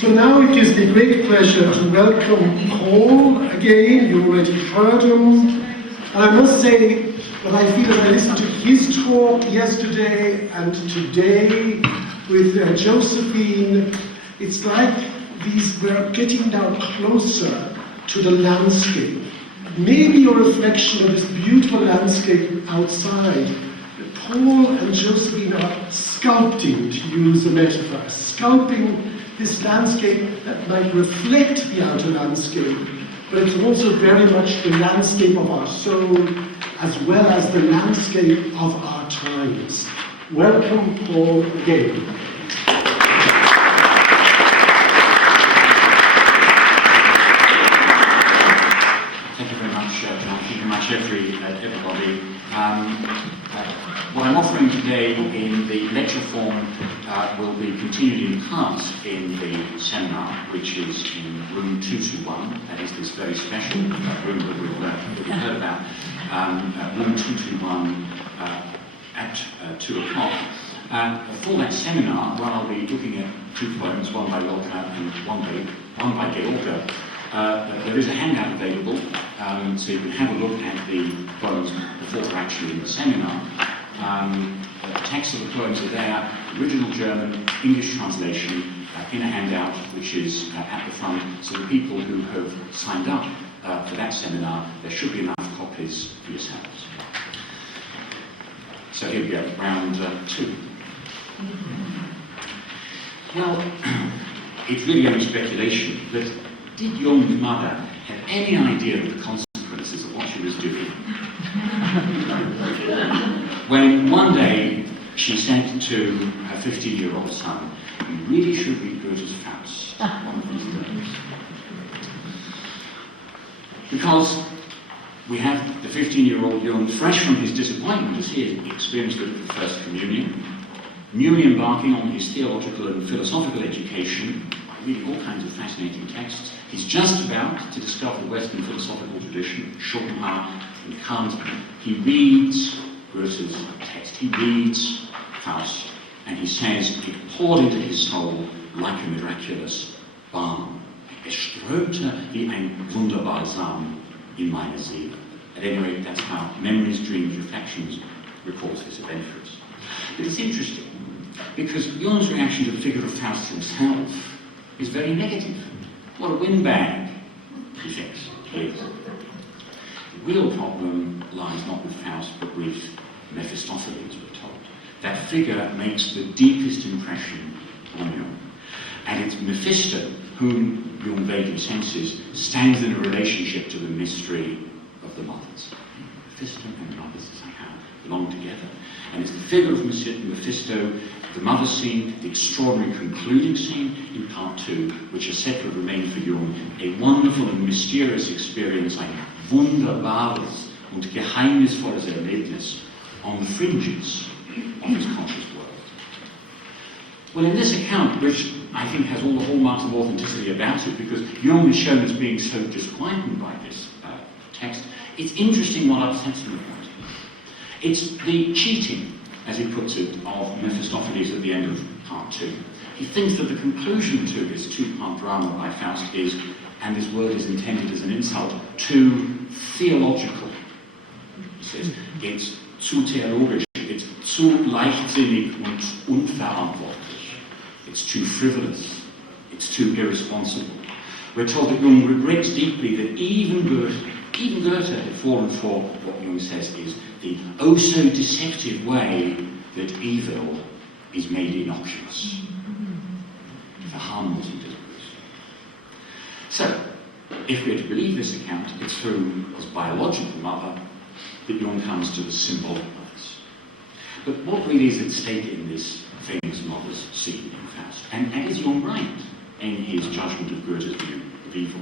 So now it gives me great pleasure to welcome Paul again. You already heard him. And I must say that I feel as I listened to his talk yesterday and today with Josephine, it's like we're getting now closer to the landscape. Maybe a reflection of this beautiful landscape outside. Paul and Josephine are sculpting, to use a metaphor, sculpting this landscape that might reflect the outer landscape, but it's also very much the landscape of our soul, as well as the landscape of our times. Welcome, Paul, again. Thank you very much, John. Thank you very much, everybody. What I'm offering today in the lecture form will be continued in part in the seminar, which is in room 221. That is this very special room that we've heard about. Room 221 at 2 o'clock. For that seminar, where I'll be looking at two poems, one by Lorca and one by Georga, there is a handout available, so you can have a look at the poems before they're actually in the seminar. The text of the poems are there, original German, English translation, in a handout which is at the front, so the people who have signed up for that seminar, there should be enough copies for yourselves. So here we go, round 2. Well, it's really only speculation, but did Jung's mother have any idea of the consequences of what she was doing? When one day she said to her 15-year-old son, "You really should read Goethe's Faust one of these days." Because we have the 15-year-old Jung fresh from his disappointment as he had experienced it at the First Communion, newly embarking on his theological and philosophical education, reading all kinds of fascinating texts. He's just about to discover the Western philosophical tradition, Schopenhauer and Kant. He reads Goethe's text, he reads Faust, and he says, it poured into his soul like a miraculous balm. Es strömte wie ein Wunderbalsam in meine Seele. At any rate, that's how Memories, Dreams, Reflections records this event for us. But it's interesting, because Jung's reaction to the figure of Faust himself is very negative. What a windbag, he thinks he is. The real problem lies not with Faust, but with Mephistopheles, we're told. That figure makes the deepest impression on Jung. And it's Mephisto, whom Jung vaguely senses, stands in a relationship to the mystery of the mothers. Mephisto and mothers somehow belong together. And it's the figure of Mephisto, the mother scene, the extraordinary concluding scene in part 2, which is said to have remained for Jung a wonderful and mysterious experience, ein wunderbares und geheimnisvolles Erlebnis on the fringes of his conscious world. Well, in this account, which I think has all the hallmarks of authenticity about it, because Jung is shown as being so disquieted by this text, it's interesting what upsets him about it. It's the cheating, as he puts it, of Mephistopheles at the end of part 2. He thinks that the conclusion to this two-part drama by Faust is, and this word is intended as an insult, too theological. He says, it's zu theologisch, it's zu leichtsinnig und unverantwortlich. It's too frivolous, it's too irresponsible. We're told that Jung regrets deeply that even Goethe had fallen for what Jung says is the oh-so-deceptive way that evil is made innocuous. The harm wasn't deliberate. So, if we're to believe this account, it's through his biological mother that Jung comes to the symbol of this. But what really is at stake in this famous mother's scene in Faust? And is Jung right in his judgment of Goethe's view of evil?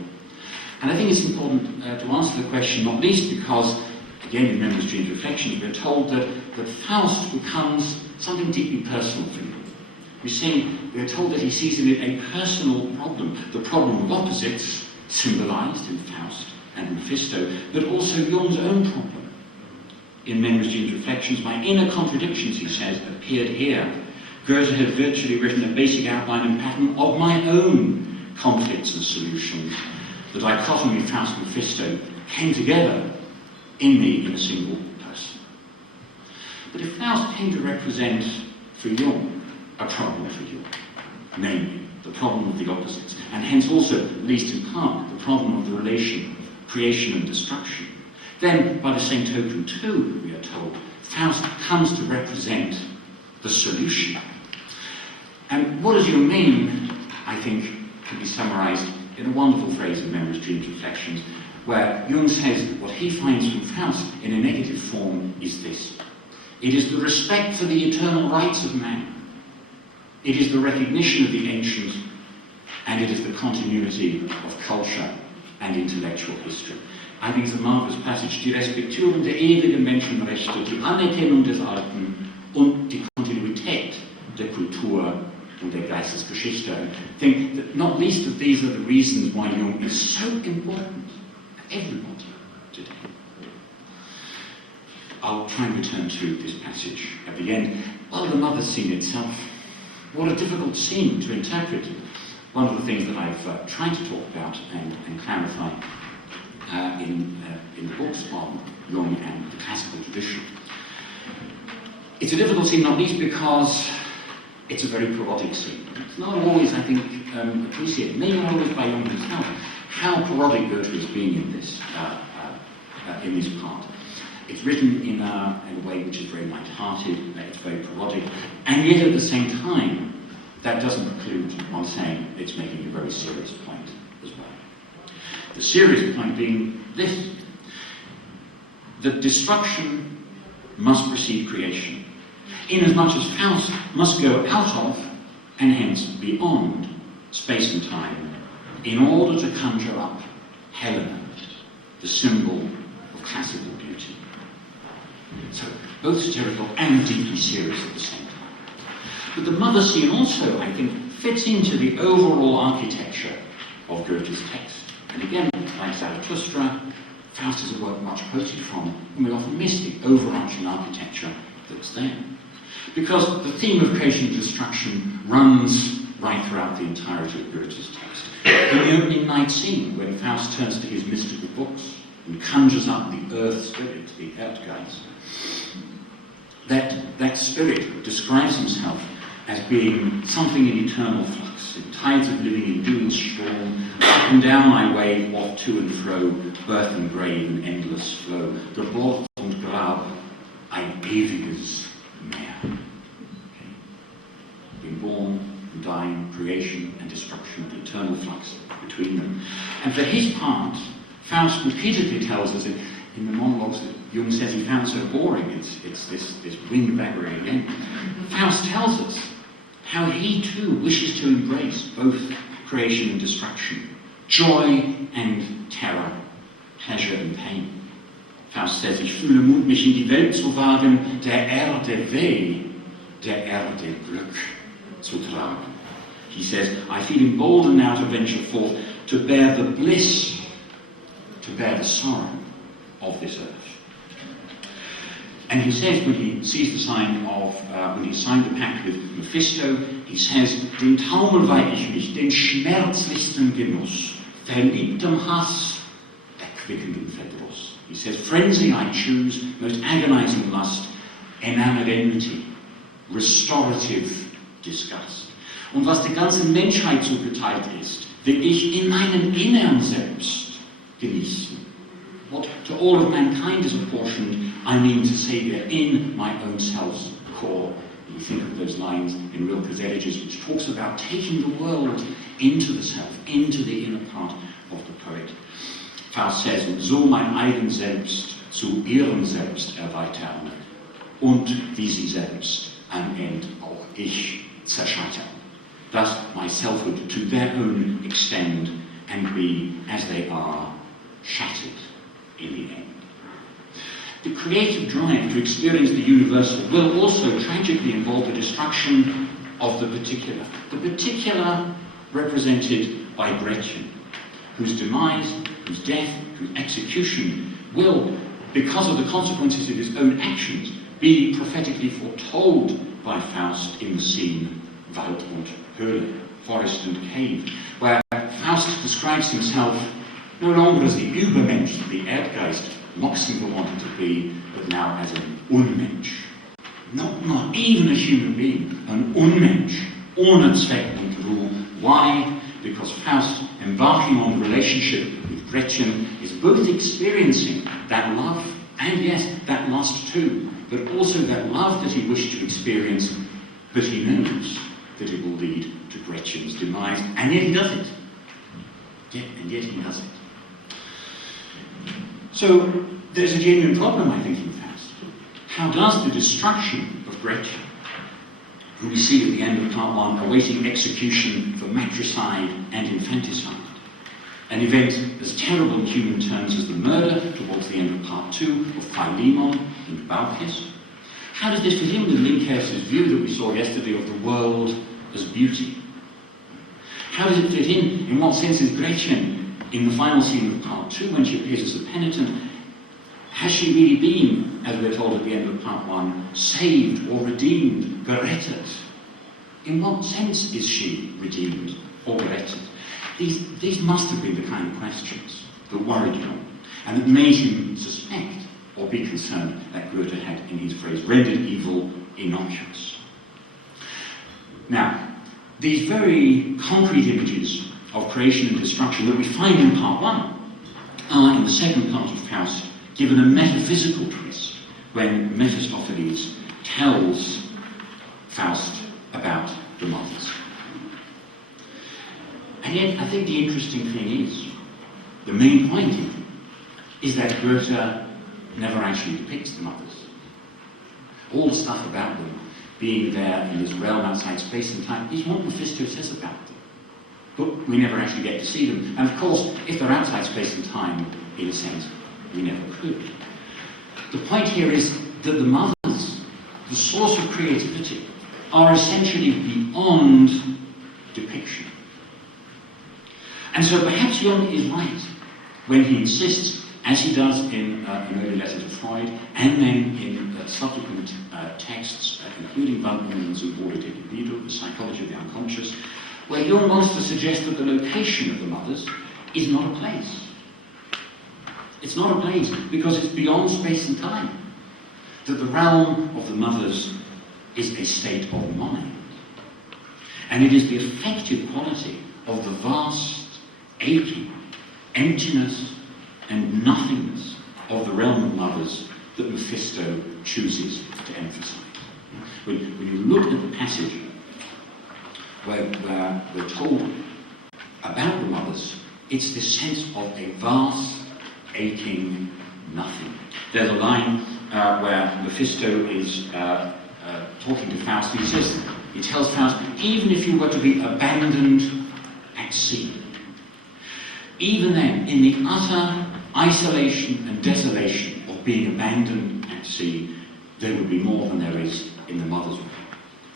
And I think it's important to answer the question, not least because, again, in Memories, Dreams, Reflections, we're told that Faust becomes something deeply personal for him. We're told that he sees in it a personal problem, the problem of opposites, symbolized in Faust and Mephisto, but also Jung's own problem. In Memories, Dreams, Reflections, my inner contradictions, he says, appeared here. Goethe had virtually written a basic outline and pattern of my own conflicts and solutions, the dichotomy of Faust and Mephisto came together in me in a single person. But if Faust came to represent for Jung a problem for Jung, namely the problem of the opposites, and hence also, at least in part, the problem of the relation of creation and destruction, then by the same token too, we are told, Faust comes to represent the solution. And what does Jung mean, I think, can be summarized in a wonderful phrase of Memories, Dreams, Reflections, where Jung says what he finds from Faust in a negative form is this. It is the respect for the eternal rights of man. It is the recognition of the ancient, and it is the continuity of culture and intellectual history. I think it's a marvelous passage. Die Respektierung der ewigen Menschenrechte, die Anerkennung des Alten und die Kontinuität der Kultur and der Geistesgeschichte. I think that not least of these are the reasons why Jung is so important to everybody today. I'll try and return to this passage at the end. Well, the mother scene itself, what a difficult scene to interpret. One of the things that I've tried to talk about and clarify in the books on Jung and the classical tradition. It's a difficult scene, not least because it's a very parodic scene. It's not always, I think, appreciated, maybe not always by Jung himself, how parodic Goethe has been in this part. It's written in a way which is very light-hearted, it's very parodic, and yet at the same time, that doesn't preclude one saying it's making a very serious point as well. The serious point being this, that destruction must precede creation, inasmuch as Faust must go out of, and hence beyond, space and time, in order to conjure up Helena, the symbol of classical beauty. So, both satirical and deeply serious at the same time. But the mother scene also, I think, fits into the overall architecture of Goethe's text. And again, like Zarathustra, Faust is a work much quoted from, and we often miss the overarching architecture that's there. Because the theme of creation and destruction runs right throughout the entirety of Goethe's text. In the opening night scene, when Faust turns to his mystical books and conjures up the earth spirit, the Erdgeist, that spirit describes himself as being something in eternal flux, in tides of living, in doing storm, up and down I wave, off to and fro, birth and grave, an endless flow, Geburt und Grab, ein ewiges Meer. Okay. Being born and dying, creation and destruction, and eternal flux between them. And for his part, Faust repeatedly tells us in the monologues that Jung says he found so boring, it's this windbaggery again. Faust tells us how he too wishes to embrace both creation and destruction, joy and terror, pleasure and pain. Faust says, ich fühle Mut, mich in die Welt zu wagen, der Erde weh, der Erde Glück zu tragen. He says, I feel emboldened now to venture forth, to bear the bliss, to bear the sorrow of this earth. And he says, when he sees the sign of, when he signed the pact with Mephisto, he says, den Taumel weih ich mich, den schmerzlichsten Genuss, verliebtem Hass, erquickendem Verdruss. He says, frenzy I choose, most agonizing lust, enamored enmity, restorative disgust. Und was der ganzen Menschheit zugeteilt ist, will ich in meinem Innern selbst genießen. What to all of mankind is apportioned, I mean to Saviour in my own self's core. You think of those lines in Rilke's Elegies, which talks about taking the world into the self, into the inner part of the poet. Faust says, und so mein eigen Selbst zu ihrem Selbst erweitern, und wie sie selbst am Ende auch ich zerscheitern. Thus my selfhood to their own extend, and be, as they are, shattered in the end. The creative drive to experience the universal will also tragically involve the destruction of the particular represented by Gretchen, whose demise, whose death, whose execution will, because of the consequences of his own actions, be prophetically foretold by Faust in the scene Wald und Höhle, forest and cave, where Faust describes himself no longer as the Übermensch, the Erdgeist, Moxon wanted to be, but now as an Unmensch. Not even a human being, an Unmensch, ohne Zweck und Ruhe. Why? Because Faust, embarking on the relationship with Gretchen, is both experiencing that love, and yes, that lust too, but also that love that he wished to experience, but he knows that it will lead to Gretchen's demise, and yet he does it. And yet he does it. So there's a genuine problem, I think, in Faust. How does the destruction of Gretchen, who we see at the end of part 1, awaiting execution for matricide and infanticide, an event as terrible in human terms as the murder towards the end of part 2 of Philemon in Baucis, how does this fit in with Linkhurst's view that we saw yesterday of the world as beauty? How does it fit in? In what sense is Gretchen, in the final scene of part 2, when she appears as a penitent, has she really been, as we're told at the end of part 1, saved or redeemed, gerettet? In what sense is she redeemed or gerettet? These must have been the kind of questions that worried him, and that made him suspect or be concerned that Goethe had, in his phrase, rendered evil innocuous. Now, these very concrete images of creation and destruction that we find in part 1 are, in the second part of Faust, given a metaphysical twist when Mephistopheles tells Faust about the mothers. And yet, I think the interesting thing is, the main point even, is that Goethe never actually depicts the mothers. All the stuff about them being there in this realm outside space and time is what Mephisto says about them. But we never actually get to see them. And of course, if they're outside space and time, in a sense, we never could. The point here is that the mothers, the source of creativity, are essentially beyond depiction. And so perhaps Jung is right when he insists, as he does in an early letter to Freud, and then in subsequent texts, including Bandmann's Symbole der Libido, the psychology of the unconscious, where Jung wants to suggest that the location of the mothers is not a place. It's not a place because it's beyond space and time. That the realm of the mothers is a state of mind. And it is the effective quality of the vast, aching, emptiness, and nothingness of the realm of mothers that Mephisto chooses to emphasize. When you look at the passage where we're told about the mothers, it's this sense of a vast, aching nothing. There's a line where Mephisto is talking to Faust. He tells Faust, even if you were to be abandoned at sea, even then, in the utter isolation and desolation of being abandoned at sea, there would be more than there is in the mother's realm.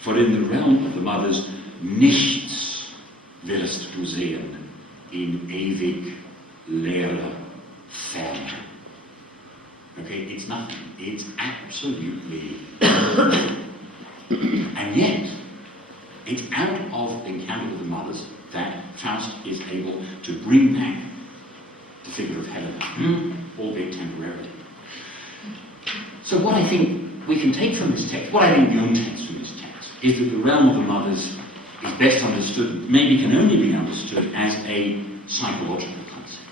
For in the realm of the mothers, nichts wirst du sehen in ewig leere Ferne. Okay, it's nothing. It's absolutely nothing. And yet, it's out of encounter with the mothers that Faust is able to bring back the figure of Helena, albeit temporarily. So what I think we can take from this text, what I think Jung takes from this text, is that the realm of the mothers is best understood, maybe can only be understood as a psychological concept.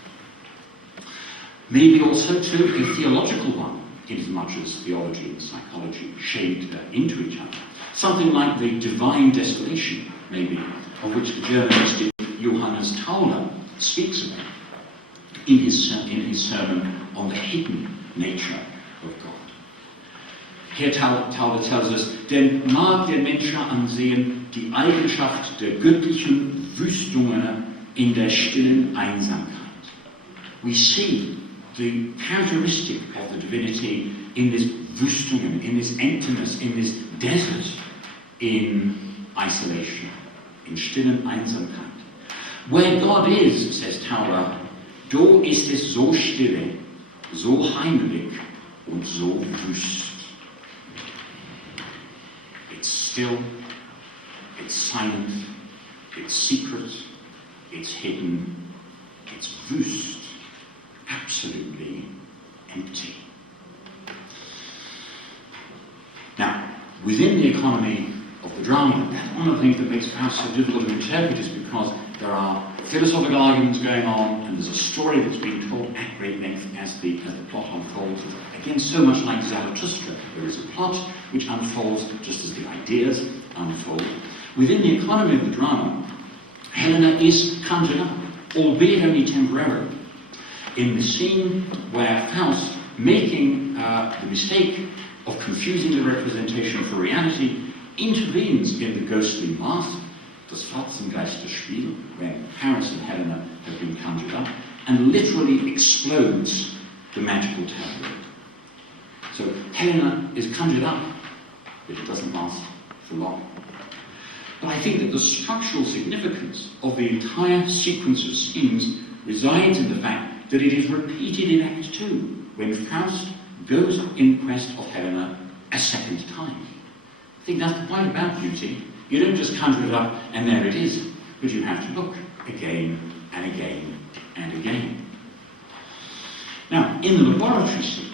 Maybe also too a theological one, inasmuch as theology and psychology shade into each other. Something like the divine desolation, maybe, of which the German mystic Johannes Tauler speaks about in his sermon on the hidden nature of God. Hier Tauler tells us, denn mag der Mensch ansehen die Eigenschaft der göttlichen Wüstungen in der stillen Einsamkeit. We see the characteristic of the divinity in this Wüstungen, in this emptiness, in this desert, in isolation, in stillen Einsamkeit. Where God is, says Tauler, do ist es so stille, so heimlich und so wüst. It's still, it's silent, it's secret, it's hidden, It's wüst, absolutely empty. Now, within the economy of the drama, that's one of the things that makes Faust so difficult to interpret, is because there are philosophical arguments going on, and there's a story that's being told at great length as the plot unfolds. Again, so much like Zarathustra, there is a plot which unfolds just as the ideas unfold. Within the economy of the drama, Helena is conjured up, albeit only temporarily, in the scene where Faust, making the mistake of confusing the representation for reality, intervenes in the ghostly mask, das Fatzengeisterspiel, when Paris and Helena have been conjured up, and literally explodes the magical tableau. So Helena is conjured up, but it doesn't last for long. But I think that the structural significance of the entire sequence of scenes resides in the fact that it is repeated in Act 2, when Faust goes in quest of Helena a second time. I think that's the point about beauty. You don't just conjure it up and there it is, but you have to look again and again and again. Now, in the laboratory scene,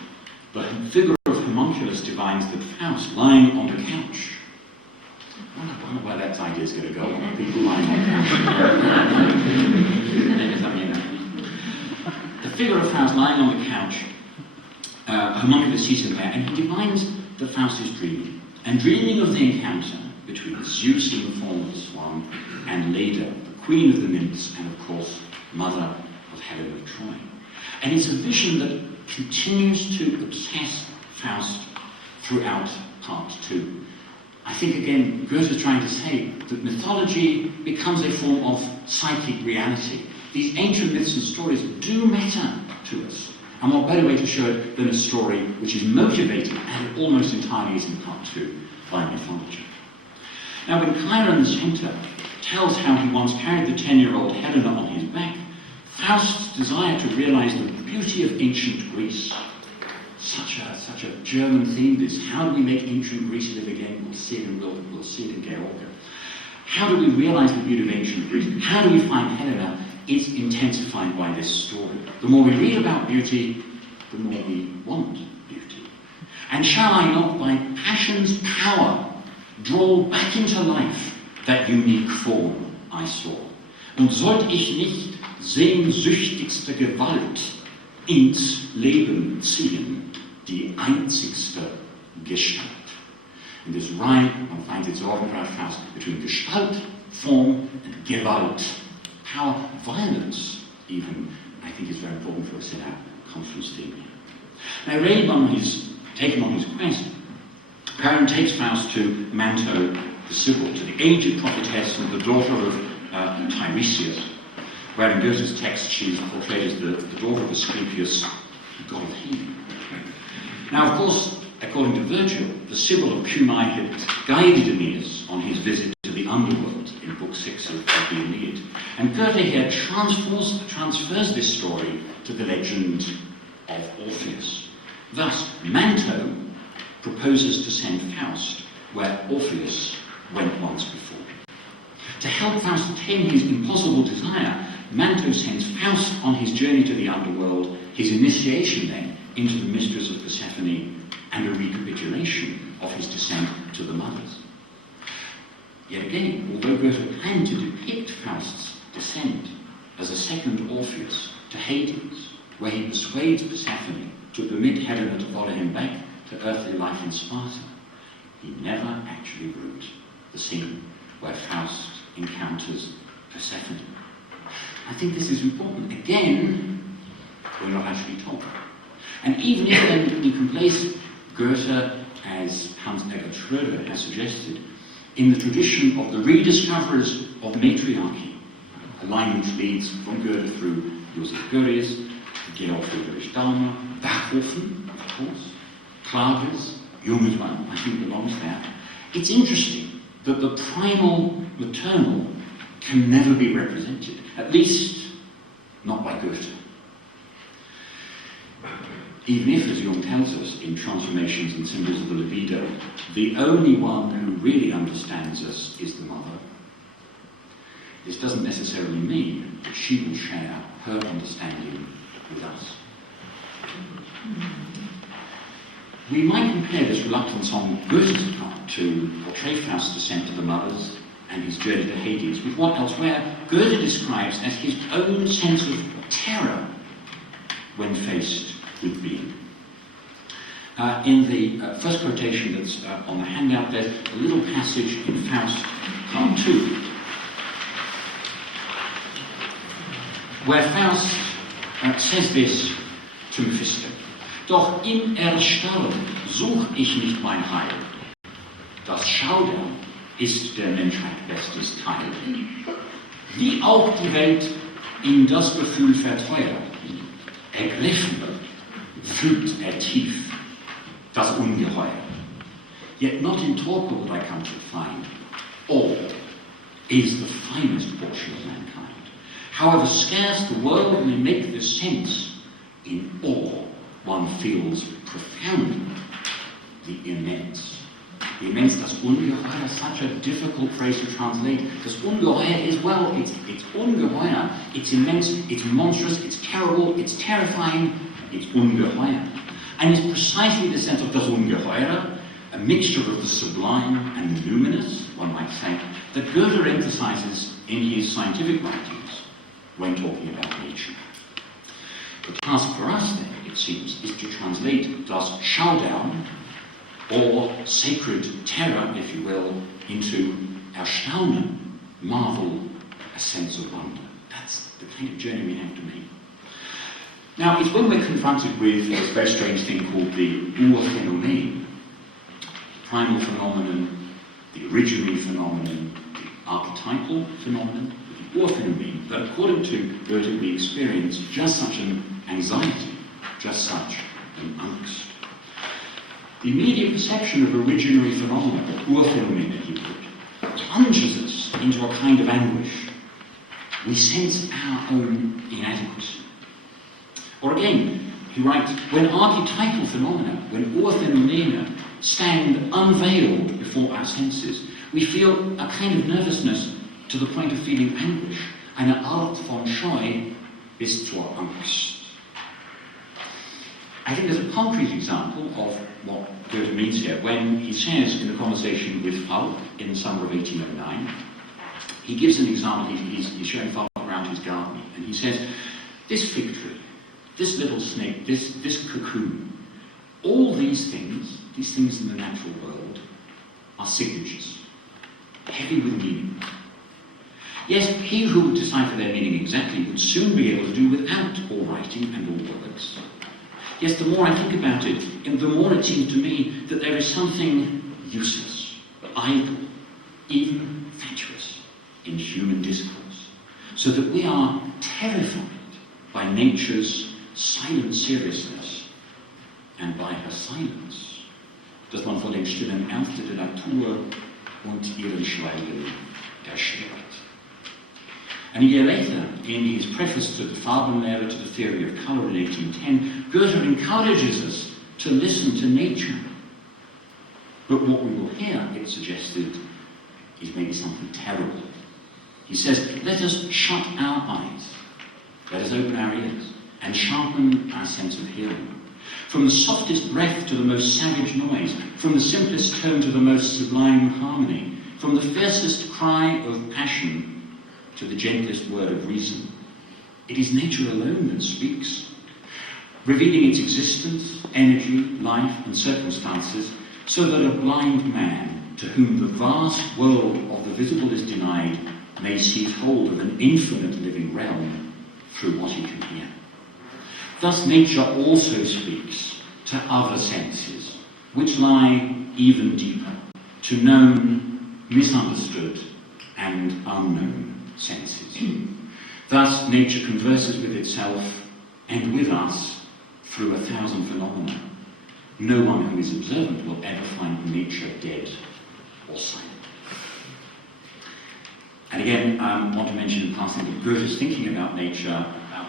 the figure of homunculus divines that Faust, lying on the couch, I wonder where that idea is going to go, people lying on the couch. The figure of Faust lying on the couch, homunculus sees him there, and he divines that Faust is dreaming. And dreaming of the encounter between Zeus in the form of the swan and Leda, the queen of the nymphs, and of course, mother of Helen of Troy. And it's a vision that continues to obsess Faust throughout part 2. I think, again, Goethe is trying to say that mythology becomes a form of psychic reality. These ancient myths and stories do matter to us. And what better way to show it than a story which is motivated, and it almost entirely is in part 2, by mythology. Now, when Chiron the Centaur tells how he once carried the 10-year-old Helena on his back, Faust's desire to realize the beauty of ancient Greece, such a German theme, this, how do we make ancient Greece live again? We'll see it we'll see it in Georgia. How do we realize the beauty of ancient Greece? How do we find Helena? It's intensified by this story. The more we read about beauty, the more we want beauty. And shall I not by passion's power draw back into life that unique form I saw? Und sollt ich nicht sehnsüchtigste Gewalt ins Leben ziehen, die einzigste Gestalt? In this rhyme, one finds its organ about Faust between Gestalt, form, and Gewalt. Power, violence, even, I think is very important for us in our conference theme here. Now, Raymond is taken on his quest. Chiron takes Faust to Manto, the Sibyl, to the aged prophetess and the daughter of Tiresias, where in Goethe's text she is portrayed as the daughter of Asclepius, the god of healing. Now, of course, according to Virgil, the Sibyl of Cumae had guided Aeneas on his visit to the underworld in Book 6 of the Aeneid. And Goethe here transfers this story to the legend of Orpheus. Thus, Manto proposes to send Faust where Orpheus went once before. To help Faust attain his impossible desire, Manto sends Faust on his journey to the underworld, his initiation then into the mysteries of Persephone, and a recapitulation of his descent to the mothers. Yet again, although Goethe planned to depict Faust's descent as a second Orpheus to Hades, where he persuades Persephone to permit Helena to follow him back to earthly life in Sparta, he never actually wrote the scene where Faust encounters Persephone. I think this is important. Again, we're not actually told. And even if then you can place Goethe, as Hans Eggert Schroeder has suggested, in the tradition of the rediscoverers of matriarchy, a line which leads from Goethe through Joseph Goeritz, Georg Friedrich Daumer, Bachhofen, of course, Clavius, Jungmann, I think belongs there. It's interesting that the primal maternal can never be represented, at least not by Goethe. Even if, as Jung tells us in Transformations and Symbols of the Libido, the only one who really understands us is the mother, this doesn't necessarily mean that she will share her understanding with us. We might compare this reluctance on Goethe's part to portray Faust's descent to the mothers and his journey to Hades with what elsewhere Goethe describes as his own sense of terror when faced with being. In the first quotation that's on the handout, there's a little passage in Faust Part 2, where Faust says this to Mephisto: Doch im Erstarren such ich nicht mein Heil. Das Schaudern ist der Menschheit bestes Teil. Wie auch die Welt ihm das Gefühl verteuert, ergriffen fühlt er tief das Ungeheuer. Yet not in torpor would I come to find, awe is the finest portion of mankind. However scarce the world may make this sense, in awe one feels profoundly the immense. The immense, das Ungeheuer, is such a difficult phrase to translate. Das Ungeheuer is, well, it's ungeheuer, it's immense, it's monstrous, it's terrible, it's terrifying, it's ungeheuer. And it's precisely the sense of das Ungeheuer, a mixture of the sublime and the luminous, one might say, that Goethe emphasizes in his scientific writings when talking about nature. The task for us, then, it seems, is to translate das Schaudern, or sacred terror, if you will, into Erstaunen, marvel, a sense of wonder. That's the kind of journey we have to make. Now, it's when we're confronted with this very strange thing called the Urphänomen, the primal phenomenon, the originary phenomenon, the archetypal phenomenon, the Urphänomen, that according to Goethe we experience just such an anxiety, just such an angst. The immediate perception of originary phenomena, or Urphänomen, if you would, plunges us into a kind of anguish. We sense our own inadequacy. Or again, he writes, when archetypal phenomena, when Urphänomena stand unveiled before our senses, we feel a kind of nervousness to the point of feeling anguish. Eine Art von Scheu bis zur Angst. I think there's a concrete example of what Goethe means here when he says in the conversation with Falk in the summer of 1809, he gives an example, he's showing Falk around his garden, and he says, this fig tree, this little snake, this cocoon, all these things in the natural world, are signatures, heavy with meaning. Yes, he who would decipher their meaning exactly would soon be able to do without all writing and all words. Yes, the more I think about it, the more it seems to me that there is something useless, idle, even fatuous in human discourse, so that we are terrified by nature's silent seriousness and by her silence, dass man vor dem stillen Ernste der Natur und ihren Schweigen erschreckt. And a year later, in his preface to the Farbenlehre to the Theory of Colour in 1810, Goethe encourages us to listen to nature. But what we will hear, it's suggested, is maybe something terrible. He says, let us shut our eyes, let us open our ears, and sharpen our sense of hearing. From the softest breath to the most savage noise, from the simplest tone to the most sublime harmony, from the fiercest cry of passion to the gentlest word of reason. It is nature alone that speaks, revealing its existence, energy, life, and circumstances, so that a blind man, to whom the vast world of the visible is denied, may seize hold of an infinite living realm through what he can hear. Thus nature also speaks to other senses, which lie even deeper, to known, misunderstood, and unknown senses. Thus, nature converses with itself and with us through 1,000 phenomena. No one who is observant will ever find nature dead or silent. And again, I want to mention in passing that Goethe's thinking about nature, about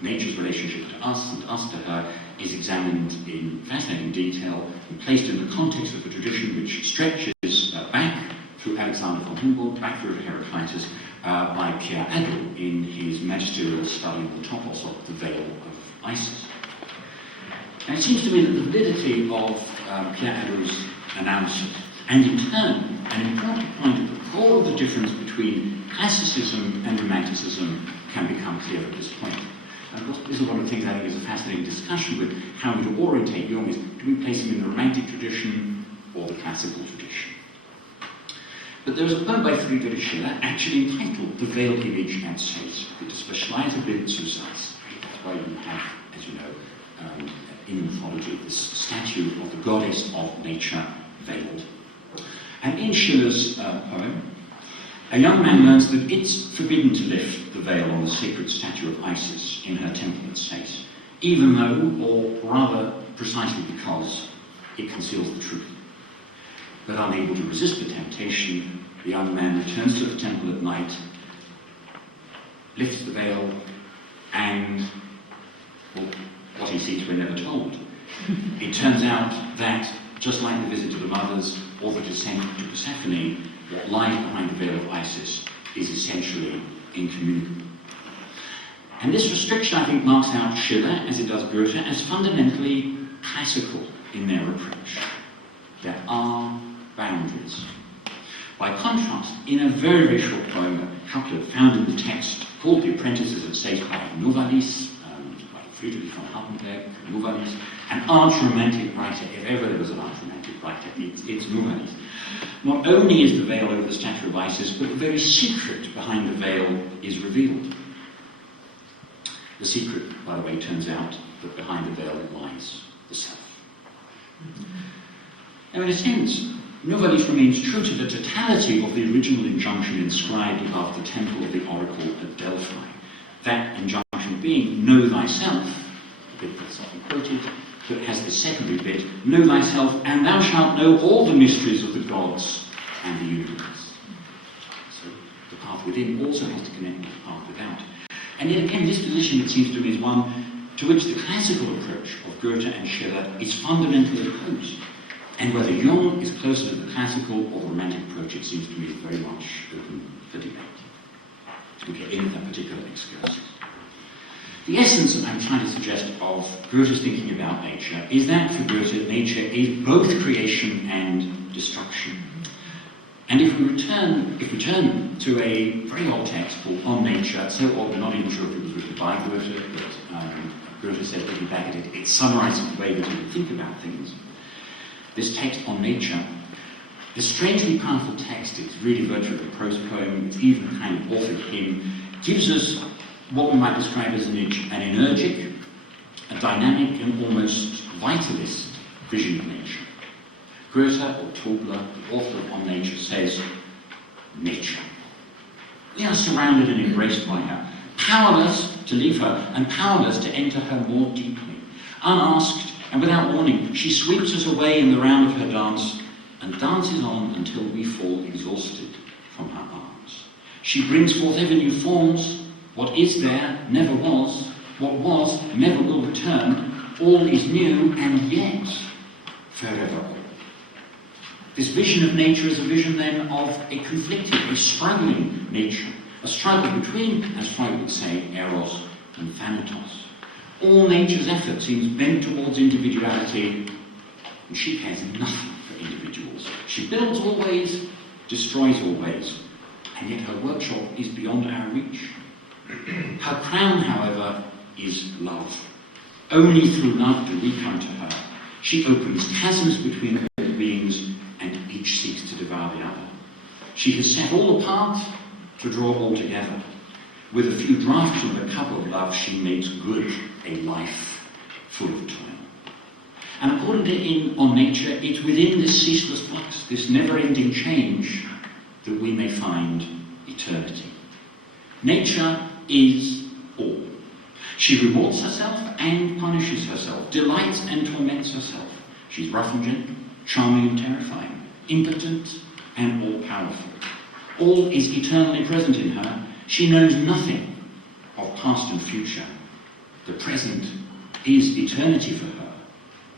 nature's relationship to us and us to her, is examined in fascinating detail and placed in the context of a tradition which stretches back through Alexander Alexander von Humboldt, Back of Heraclitus, by Pierre Adel in his magisterial study of the topos of the Veil of Isis. And it seems to me that the validity of Pierre Adel's analysis, and in turn, an important point at the core of the difference between classicism and romanticism can become clear at this point. And of course, this is one of the things I think is a fascinating discussion with how we to orientate Jung is, do we place him in the romantic tradition or the classical tradition? But there is a poem by Friedrich Schiller actually entitled The Veiled Image and Says, das verschleierte Bild zu Satz. That's why you have, as you know, in mythology, this statue of the goddess of nature veiled. And in Schiller's poem, a young man learns that it's forbidden to lift the veil on the sacred statue of Isis in her temple at Sais, even though, or rather precisely because, it conceals the truth. But unable to resist the temptation, the young man returns to the temple at night, lifts the veil, and, well, what he sees we're never told. It turns out that, just like the visit to the mothers or the descent to Persephone, what lies behind the veil of Isis is essentially incommunicable. And this restriction, I think, marks out Schiller, as it does Goethe, as fundamentally classical in their approach. There are boundaries. By contrast, in a very, very short poem, Hauptmann found in the text, called The Apprentices at Sais by Novalis, by Friedrich von Hardenberg, Novalis, an arch-romantic writer, if ever there was an arch-romantic writer, it's Novalis. Not only is the veil over the statue of Isis, but the very secret behind the veil is revealed. The secret, by the way, turns out that behind the veil lies the self. Now, in a sense, Novalis remains true to the totality of the original injunction inscribed above the temple of the oracle at Delphi. That injunction being, know thyself, a bit that's often quoted, but has the secondary bit, know thyself, and thou shalt know all the mysteries of the gods and the universe. So the path within also has to connect with the path without. And yet again, this position, it seems to me, is one to which the classical approach of Goethe and Schiller is fundamentally opposed. And whether Jung is closer to the classical or the romantic approach, it seems to me, is very much open for debate. Okay, in that particular excursus. The essence that I'm trying to suggest of Goethe's thinking about nature is that for Goethe, nature is both creation and destruction. And if we turn to a very old text called On Nature, so old we're not even sure if it was written by Goethe, but Goethe said, looking back at it, it summarizes the way that he would think about things. This text on nature, this strangely powerful text, it's really virtually a prose poem, it's even a kind of authored hymn, gives us what we might describe as an energetic, a dynamic, and almost vitalist vision of nature. Goethe, or Tobler, the author of On Nature, says, nature. We are surrounded and embraced by her, powerless to leave her, and powerless to enter her more deeply. Unasked and without warning, she sweeps us away in the round of her dance, and dances on until we fall exhausted from her arms. She brings forth ever new forms. What is there never was. What was never will return. All is new, and yet forever old. This vision of nature is a vision then of a conflicted, a struggling nature, a struggle between, as Freud would say, eros and thanatos. All nature's effort seems bent towards individuality, and she cares nothing for individuals. She builds always, destroys always, and yet her workshop is beyond our reach. Her crown, however, is love. Only through love do we come to her. She opens chasms between all beings, and each seeks to devour the other. She has set all apart to draw all together. With a few draughts from the cup of love, she makes good a life full of toil. And according to On Nature, it's within this ceaseless flux, this never-ending change, that we may find eternity. Nature is all. She rewards herself and punishes herself, delights and torments herself. She's rough and gentle, charming and terrifying, impotent and all-powerful. All is eternally present in her. She knows nothing of past and future. The present is eternity for her.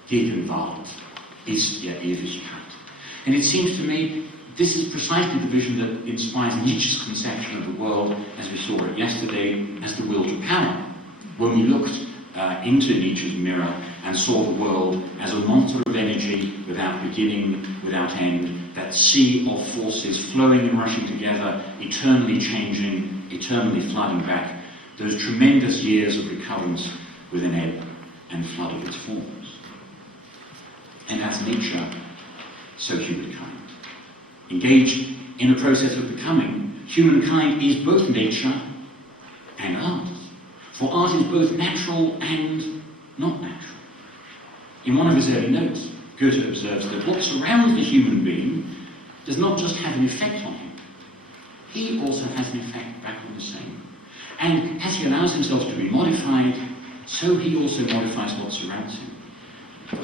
Gegenwart ist ihr Ewigkeit. And it seems to me This is precisely the vision that inspires Nietzsche's conception of the world, as we saw it yesterday, as the will to power. When we looked into Nietzsche's mirror and saw the world as a monster of energy without beginning, without end, that sea of forces flowing and rushing together, eternally changing, eternally flooding back, those tremendous years of recurrence with an ebb and flood of its forms. And as nature, so humankind. Engaged in a process of becoming, humankind is both nature and art. For art is both natural and not natural. In one of his early notes, Goethe observes that what surrounds the human being does not just have an effect on him, he also has an effect back on the same. And as he allows himself to be modified, so he also modifies what surrounds him.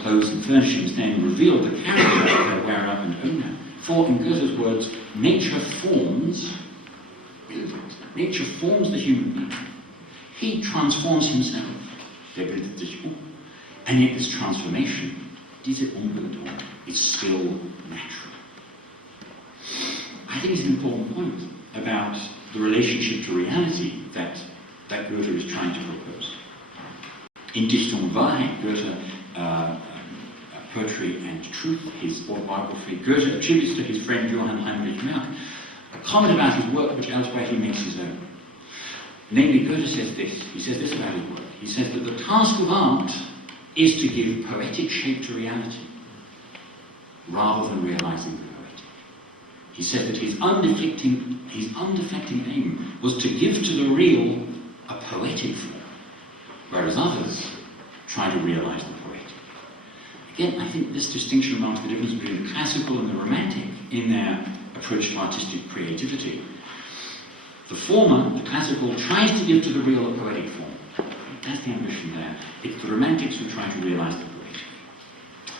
Clothes and furnishings then reveal the character of their wearer and owner. For, in Goethe's words, nature forms the human being. He transforms himself. Der bildet sich And yet this transformation, diese Umbildung, is still natural. I think it's an important point about the relationship to reality that Goethe is trying to propose. In Dichtung und Wahrheit, Goethe, Poetry and Truth, his autobiography, Goethe attributes to his friend Johann Heinrich Merck a comment about his work which elsewhere he makes his own. Namely, Goethe says this, he says this about his work. He says that the task of art is to give poetic shape to reality, rather than realizing the poetic. He says that his undeflecting aim was to give to the real a poetic form, whereas others try to realize the poetic. Again, I think this distinction marks the difference between the classical and the romantic in their approach to artistic creativity. The former, the classical, tries to give to the real a poetic form. That's the ambition there. It's the romantics who try to realize the poetic.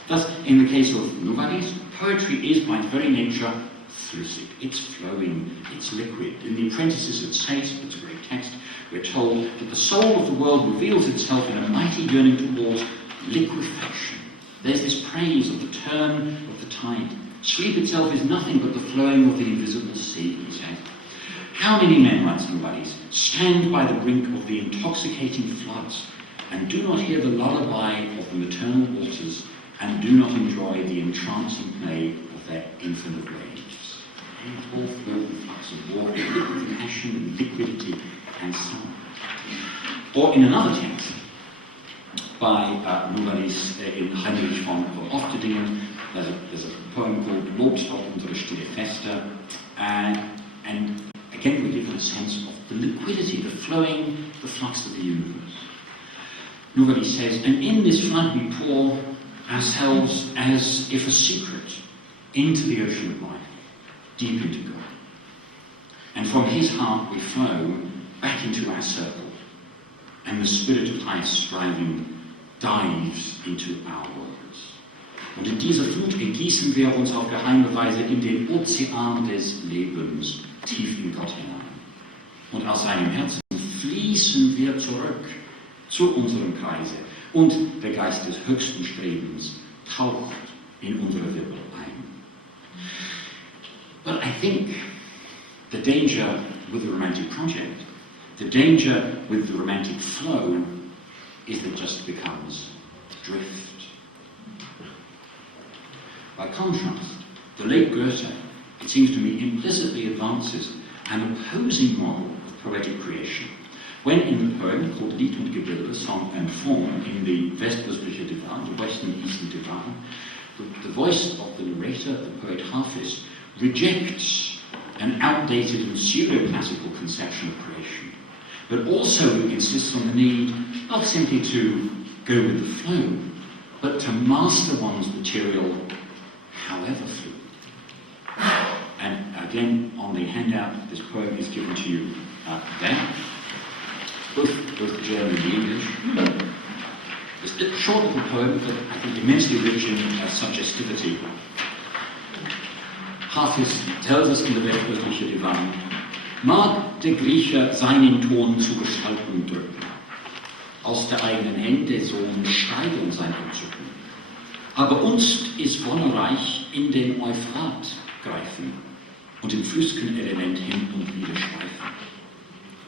Thus, in the case of Novalis, poetry is by its very nature fluid. It's flowing, it's liquid. In The Apprentices at Sais, it's a great text, we're told that the soul of the world reveals itself in a mighty yearning towards liquefaction. There's this praise of the turn of the tide. Sleep itself is nothing but the flowing of the invisible sea, he says. How many men, writes Novalis, stand by the brink of the intoxicating floods and do not hear the lullaby of the maternal waters and do not enjoy the entrancing play of their infinite waves. And all filled with flux of water, with passion and liquidity and song. Or in another text, by Novalis in Heinrich von Ofterdingen, there's a poem called Lobst auf unsere stille Feste, and again we give a sense of the liquidity, the flowing, the flux of the universe. Novalis says, and in this flood we pour ourselves as if a secret into the ocean of life, deep into God. And from his heart we flow back into our circle, and the spirit of highest striving dives into our worlds. Und in dieser Flut ergießen wir uns auf geheime Weise in den Ozean des Lebens, tief in Gott hinein. Und aus seinem Herzen fließen wir zurück zu unserem Kreise. Und der Geist des höchsten Strebens taucht in unsere Wirbel ein. But I think the danger with the romantic project, the danger with the romantic flow, is that it just becomes drift. By contrast, the late Goethe, it seems to me, implicitly advances an opposing model of poetic creation. When in the poem called Lied und Gebilde, Song and Form, in the Westöstliche Divan, the Western Eastern Divan, the voice of the narrator, the poet Hafiz, rejects an outdated and pseudo-classical conception of creation, but also insists on the need not simply to go with the flow, but to master one's material, however fluid. And again, on the handout, this poem is given to you there, both the German and the English. It's a short little poem, but I think immensely rich in suggestivity. Hafiz tells us in the Westöstliche Divan, mag der Grieche seinen Ton zu gestalten drücken, aus der eigenen Hände so eine Steigung sein Entzücken. Aber uns ist wonnereich in den Euphrat greifen, und im Flüsken-Element hin und wieder schweifen.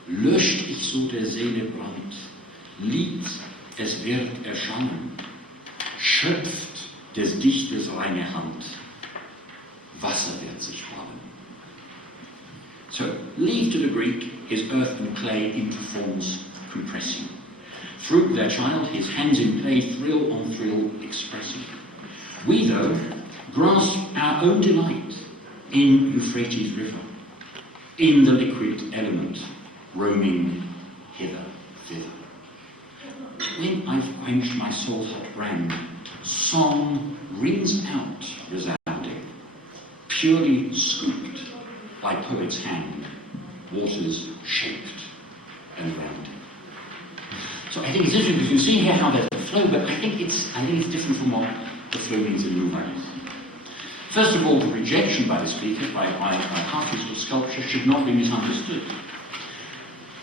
Löscht ich so der Seele Brand, Lied, es wird erschallen, schöpft des Dichters reine Hand, Wasser wird sich ballen. So, leave to the Greek his earth and clay into forms compressing. Through their child, his hands in play, thrill on thrill expressing. We, though, grasp our own delight in Euphrates River, in the liquid element, roaming hither, thither. When I've quenched my soul's hot brand, song rings out resounding, purely scooped by poet's hand, waters shaped and rounding. So I think it's interesting because you see here how there's a flow, but I think it's different from what the flow means in Louvain. First of all, the rejection by the speaker, by half-physical sculpture, should not be misunderstood.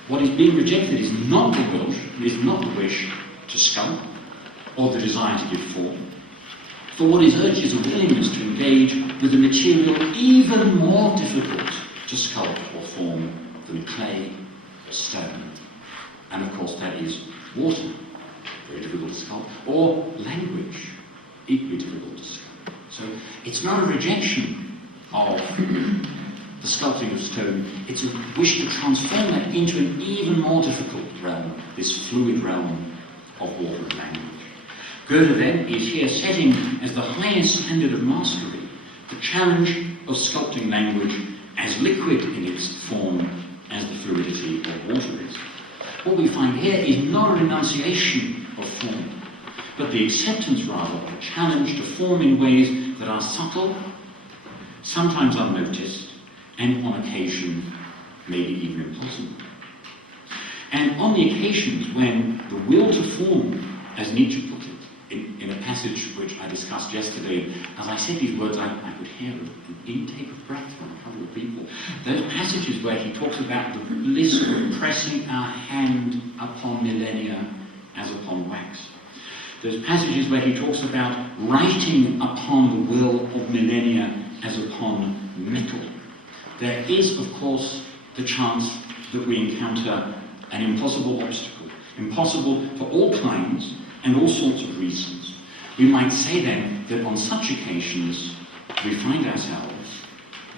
What is being rejected is not the wish to sculpt or the desire to give form. For what is urged is a willingness to engage with a material even more difficult to sculpt or form than clay or stone. And of course that is water, very difficult to sculpt, or language, equally difficult to sculpt. So it's not a rejection of the sculpting of stone, it's a wish to transform that into an even more difficult realm, this fluid realm of water and language. Goethe then is here setting as the highest standard of mastery the challenge of sculpting language as liquid in its form as the fluidity of water is. What we find here is not a renunciation of form, but the acceptance rather of a challenge to form in ways that are subtle, sometimes unnoticed, and on occasion maybe even impossible. And on the occasions when the will to form, as Nietzsche put it, in a passage which I discussed yesterday, as I said these words, I could hear an intake of breath from a couple of people. Those passages where he talks about the bliss of pressing our hand upon millennia as upon wax. Those passages where he talks about writing upon the will of millennia as upon metal. There is, of course, the chance that we encounter an impossible obstacle, impossible for all kinds and all sorts of reasons. We might say then that on such occasions we find ourselves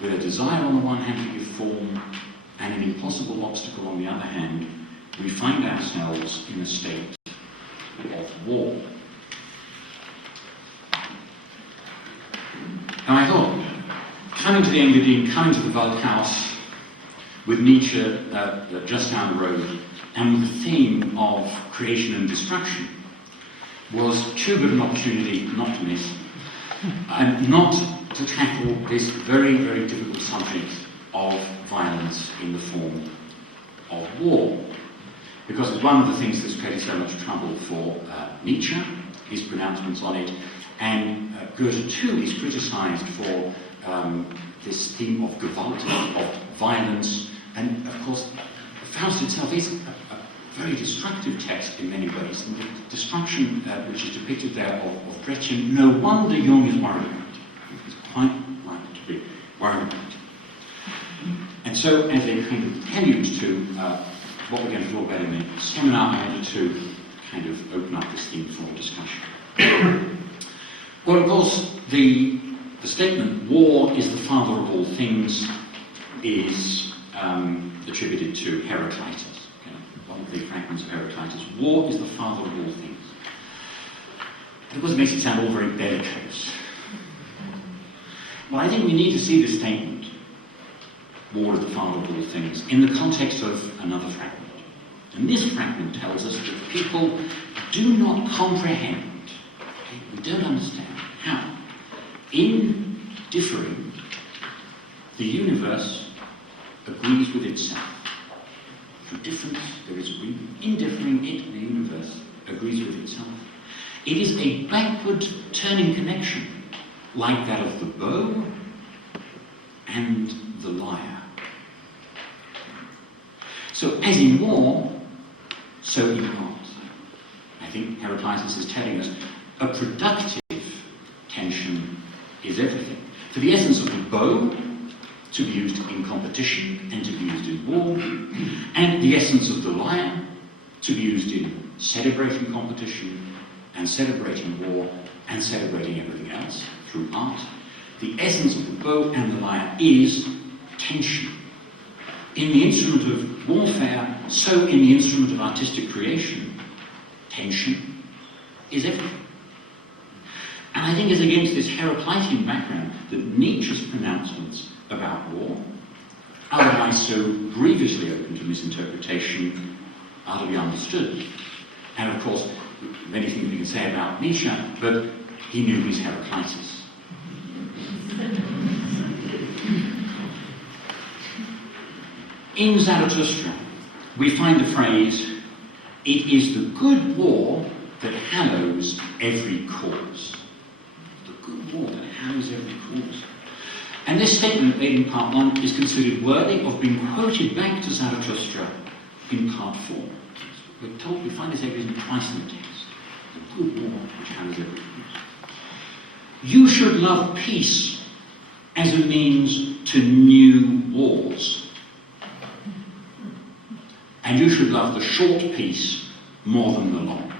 with a desire on the one hand to give form and an impossible obstacle on the other hand. We find ourselves in a state of war. Now I thought, coming to the Engadine, coming to the Waldhaus, with Nietzsche just down the road, and with the theme of creation and destruction, was too good an opportunity not to miss, and not to tackle this very, very difficult subject of violence in the form of war. Because it's one of the things that's created so much trouble for Nietzsche, his pronouncements on it, and Goethe too is criticised for this theme of Gewalt, of violence, and of course Faust itself is a very destructive text in many ways, and the destruction which is depicted there of Gretchen, no wonder Jung is worried about it. He's quite right to be worried about it. And so, as a kind of prelude to what we're going to talk about in the seminar, I wanted to kind of open up this theme for discussion. Well, of course, the statement, war is the father of all things, is attributed to Heraclitus. One of the fragments of Heraclitus. War is the father of all things. Of course, it makes it sound all very bellicose. Well, I think we need to see this statement, war is the father of all things, in the context of another fragment. And this fragment tells us that people do not comprehend, okay, we don't understand how, in differing, the universe agrees with itself. For difference, there is agreement. In differing, it, the universe, agrees with itself. It is a backward turning connection, like that of the bow and the lyre. So, as in war, so in art. I think Heraclitus is telling us a productive tension is everything. For the essence of the bow to be used in competition and to be used in war, and the essence of the lyre, to be used in celebrating competition and celebrating war and celebrating everything else through art. The essence of the bow and the lyre is tension. In the instrument of warfare, so in the instrument of artistic creation, tension is everything. And I think it's against this Heraclitean background that Nietzsche's pronouncements about war, otherwise so grievously open to misinterpretation, are to be understood. And of course, many things we can say about Nietzsche, but he knew his Heraclitus. In Zarathustra, we find the phrase, "It is the good war that hallows every cause." The good war that hallows every cause. And this statement made in part 1 is considered worthy of being quoted back to Zarathustra in part 4. We're told we find this evidence twice in the text. The good war which hallows every cause. You should love peace as a means to new wars. And you should love the short peace more than the long.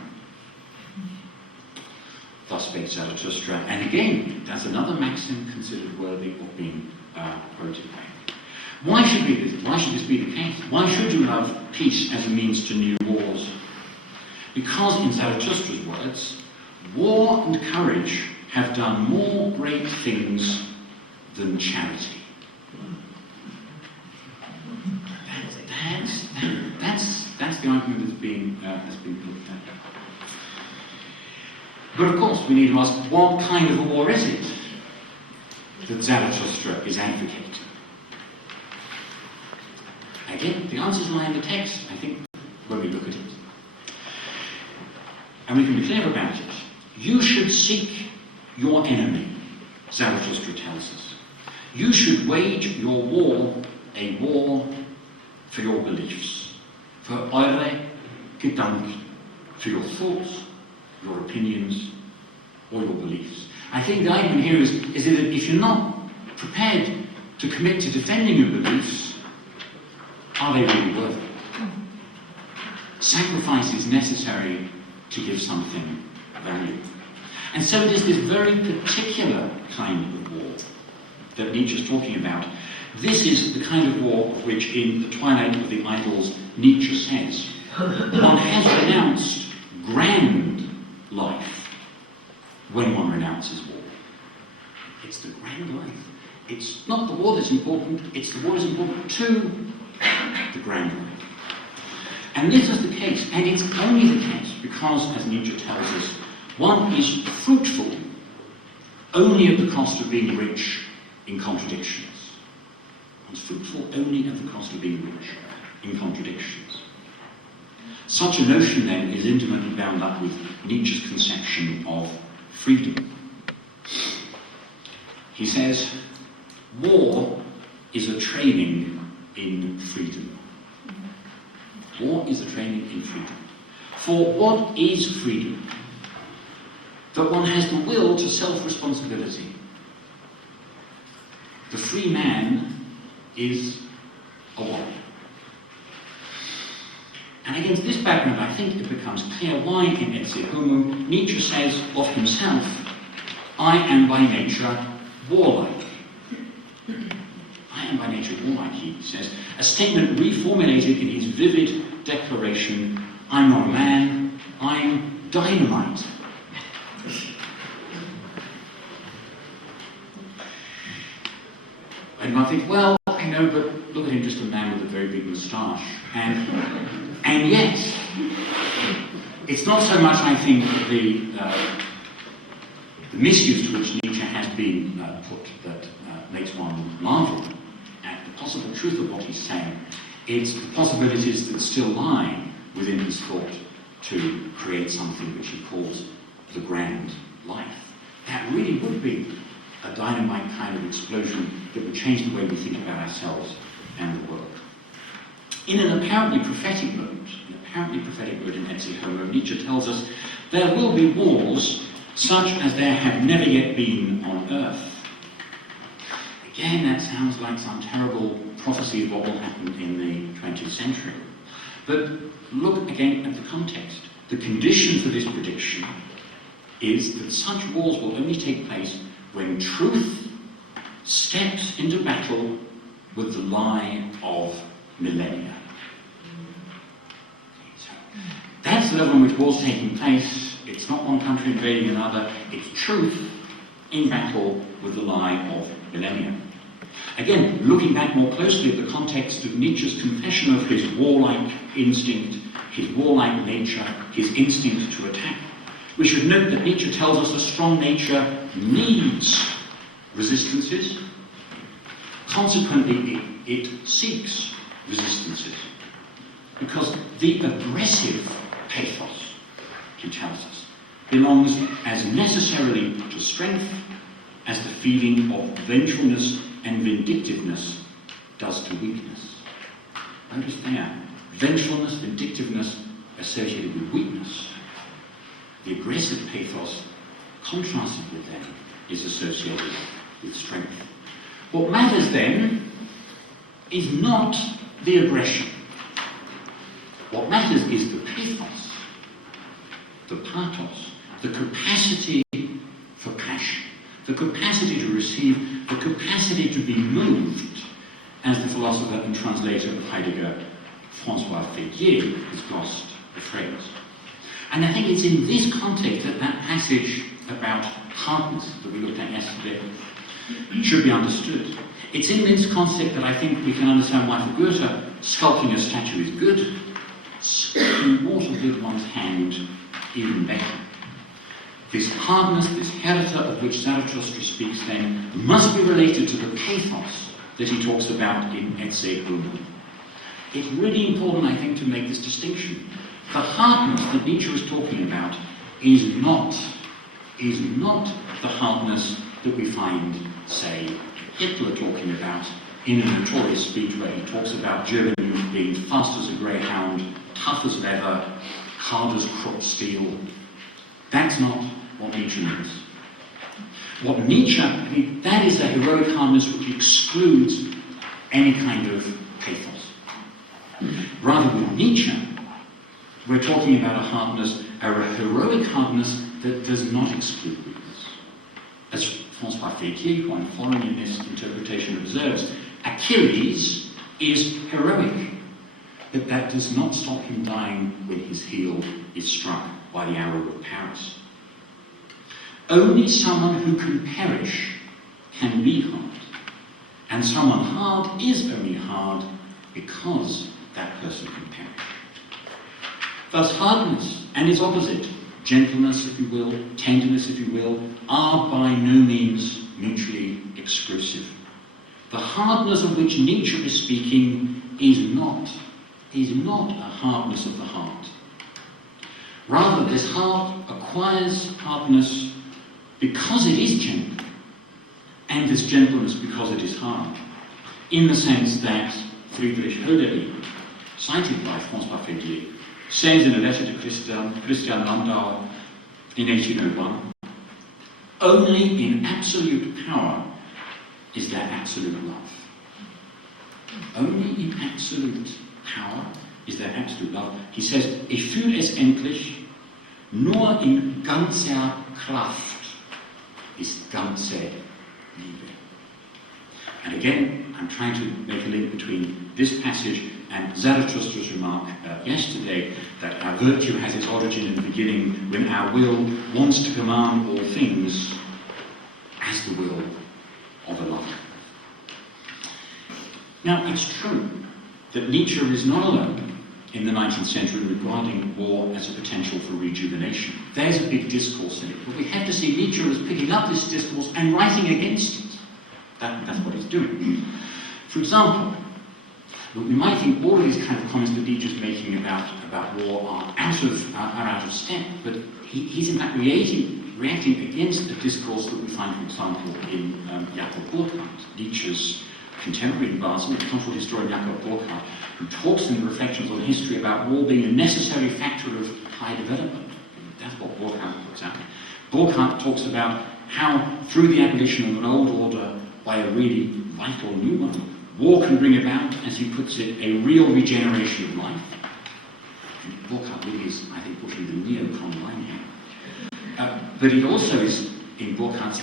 Thus spake Zarathustra. And again, that's another maxim considered worthy of being quoted back. Why should this be the case? Why should you love peace as a means to new wars? Because in Zarathustra's words, war and courage have done more great things than charity. That's the argument that's been put down. But of course, we need to ask, what kind of a war is it that Zarathustra is advocating? Again, the answers lie in the text, I think, when we look at it. And we can be clear about it. You should seek your enemy, Zarathustra tells us. You should wage your war, a war for your beliefs, for eure Gedanken, for your thoughts, your opinions, or your beliefs. I think the argument here is that if you're not prepared to commit to defending your beliefs, are they really worth it? Sacrifice is necessary to give something value. And so it is this very particular kind of war that Nietzsche is talking about. This is the kind of war of which in The Twilight of the Idols, Nietzsche says, one has renounced grand life when one renounces war. It's the grand life. It's not the war that's important, it's the war that's important to the grand life. And this is the case, and it's only the case because, as Nietzsche tells us, one is fruitful only at the cost of being rich in contradictions. One's fruitful only at the cost of being rich in contradictions. Such a notion, then, is intimately bound up with Nietzsche's conception of freedom. He says, war is a training in freedom. War is a training in freedom. For what is freedom? That one has the will to self-responsibility. The free man is a warrior. And against this background, I think it becomes clear why in Ecce Homo, Nietzsche says of himself, I am by nature warlike. I am by nature warlike, he says, a statement reformulated in his vivid declaration, I'm not a man, I'm dynamite. And I think, well, I know, but look at him, just a man with a very big moustache. And yet, it's not so much, I think, the misuse to which Nietzsche has been put that makes one marvel at the possible truth of what he's saying. It's the possibilities that still lie within his thought to create something which he calls the grand life. That really would be a dynamite kind of explosion that would change the way we think about ourselves and the world. In an apparently prophetic mode in Ecce Homo, Nietzsche tells us there will be wars such as there have never yet been on earth. Again, that sounds like some terrible prophecy of what will happen in the 20th century. But look again at the context. The condition for this prediction is that such wars will only take place when truth steps into battle with the lie of millennia. So, that's the level in which war's taking place. It's not one country invading another. It's truth in battle with the lie of millennia. Again, looking back more closely at the context of Nietzsche's confession of his warlike instinct, his warlike nature, his instinct to attack, we should note that Nietzsche tells us a strong nature needs resistances. Consequently, it seeks resistances. Because the aggressive pathos, he tells us, belongs as necessarily to strength as the feeling of vengefulness and vindictiveness does to weakness. Notice there, vengefulness, vindictiveness associated with weakness. The aggressive pathos, contrasted with them, is associated with strength. What matters then is not the aggression. What matters is the pathos, the pathos, the capacity for passion, the capacity to receive, the capacity to be moved, as the philosopher and translator of Heidegger, François Fédier, has glossed the phrase. And I think it's in this context that that passage about hardness that we looked at yesterday should be understood. It's in this context that I think we can understand why for Goethe sculpting a statue is good, sculpting water with one's hand even better. This hardness, this character of which Zarathustra speaks then, must be related to the pathos that he talks about in Ecce Homo. It's really important, I think, to make this distinction. The hardness that Nietzsche was talking about is not the hardness that we find, say, Hitler talking about in a notorious speech where he talks about Germany being fast as a greyhound, tough as leather, hard as cropped steel. That's not what Nietzsche means. What Nietzsche, that is a heroic hardness which excludes any kind of pathos. Rather than Nietzsche, we're talking about a hardness, a heroic hardness that does not exclude weakness. As François Fédier, who I'm following in this interpretation, observes, Achilles is heroic, but that does not stop him dying when his heel is struck by the arrow of Paris. Only someone who can perish can be hard, and someone hard is only hard because that person can perish. Thus hardness and its opposite, gentleness if you will, tenderness if you will, are by no means mutually exclusive. The hardness of which Nietzsche is speaking is not a hardness of the heart. Rather, this heart acquires hardness because it is gentle, and this gentleness because it is hard, in the sense that Friedrich Hölderlin, cited by François Fédier, says in a letter to Christian Landauer in 1801, only in absolute power is there absolute love. Only in absolute power is there absolute love. He says, ich fühle es endlich, nur in ganzer Kraft ist ganze Liebe. And again, I'm trying to make a link between this passage and Zarathustra's remark yesterday that our virtue has its origin in the beginning when our will wants to command all things as the will of a lover. Now, it's true that Nietzsche is not alone in the 19th century regarding war as a potential for rejuvenation. There's a big discourse in it, but we have to see Nietzsche as picking up this discourse and writing against it. That's what he's doing. For example, we might think all of these kind of comments that Nietzsche's making about war are out of step, but he's in fact reacting against a discourse that we find, for example, in Jakob Burckhardt, Nietzsche's contemporary in Basel, the cultural historian Jakob Burckhardt, who talks in the Reflections on History about war being a necessary factor of high development. That's what Burckhardt puts out. Burckhardt talks about how, through the abolition of an old order, by a really vital new one. War can bring about, as he puts it, a real regeneration of life. Burckhardt really is, I think, pushing the neo-con line here. But it also is, in Burckhardt's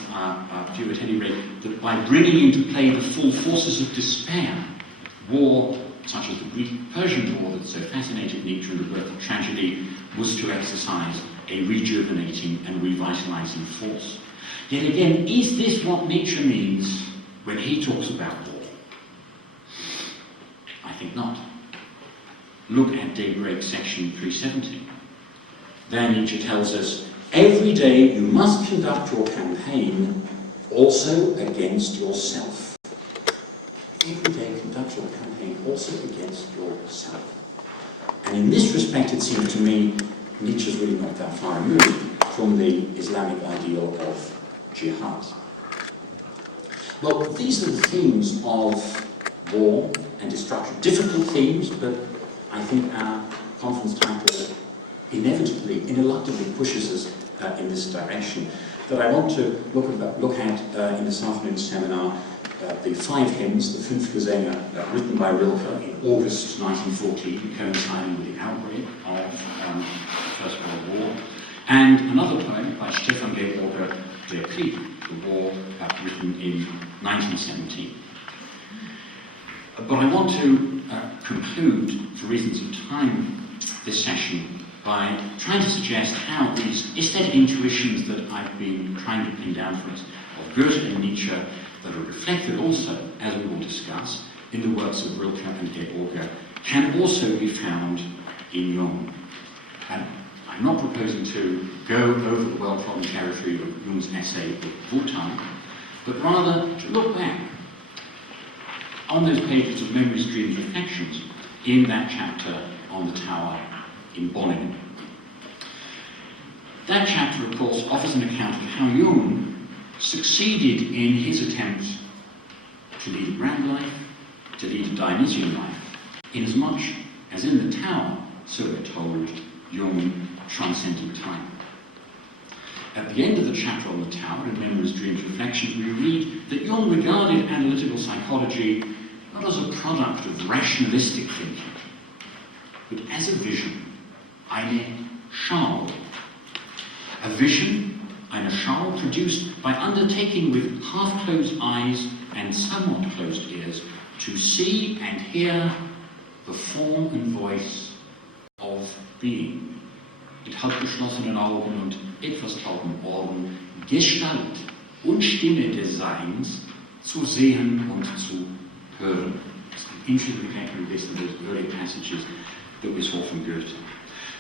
view at any rate, that by bringing into play the full forces of despair, war, such as the Greek-Persian War that so fascinated Nietzsche and the birth of tragedy, was to exercise a rejuvenating and revitalizing force. Yet again, is this what Nietzsche means when he talks about war? I think not. Look at Daybreak section 370. There Nietzsche tells us, every day you must conduct your campaign also against yourself. Every day conduct your campaign also against yourself. And in this respect, it seems to me, Nietzsche's really not that far removed from the Islamic ideal of jihad. Well, these are the themes of war and destruction. Difficult themes, but I think our conference title inevitably, ineluctably pushes us in this direction. That I want to look at in this afternoon's seminar the 5 hymns, the Fünf Gesänge, written by Rilke in August 1914, coinciding with the outbreak of the First World War, and another poem by Stefan Georg, Der Krieg, the war, written in 1917. But I want to conclude, for reasons of time, this session by trying to suggest how these aesthetic intuitions that I've been trying to pin down for us of Goethe and Nietzsche that are reflected also, as we will discuss, in the works of Rilke and Georg, can also be found in Jung. And I'm not proposing to go over the well-trodden territory of Jung's essay Wotan, but rather to look back on those pages of Memories, Dreams, Reflections in that chapter on the tower in Bonn. That chapter, of course, offers an account of how Jung succeeded in his attempt to lead a grand life, to lead a Dionysian life, inasmuch as in the tower, so we're told, Jung transcended time. At the end of the chapter on the tower, in Memories, Dreams, Reflections, we read that Jung regarded analytical psychology not as a product of rationalistic thinking, but as a vision, eine Schau. A vision, eine Schau, produced by undertaking with half-closed eyes and somewhat closed ears to see and hear the form and voice of being. Mit halbgeschlossenen Augen und etwas tauben Ohren Gestalt und Stimme des Seins zu sehen und zu hören. It's an intricately listed those early passages that we saw from Goethe.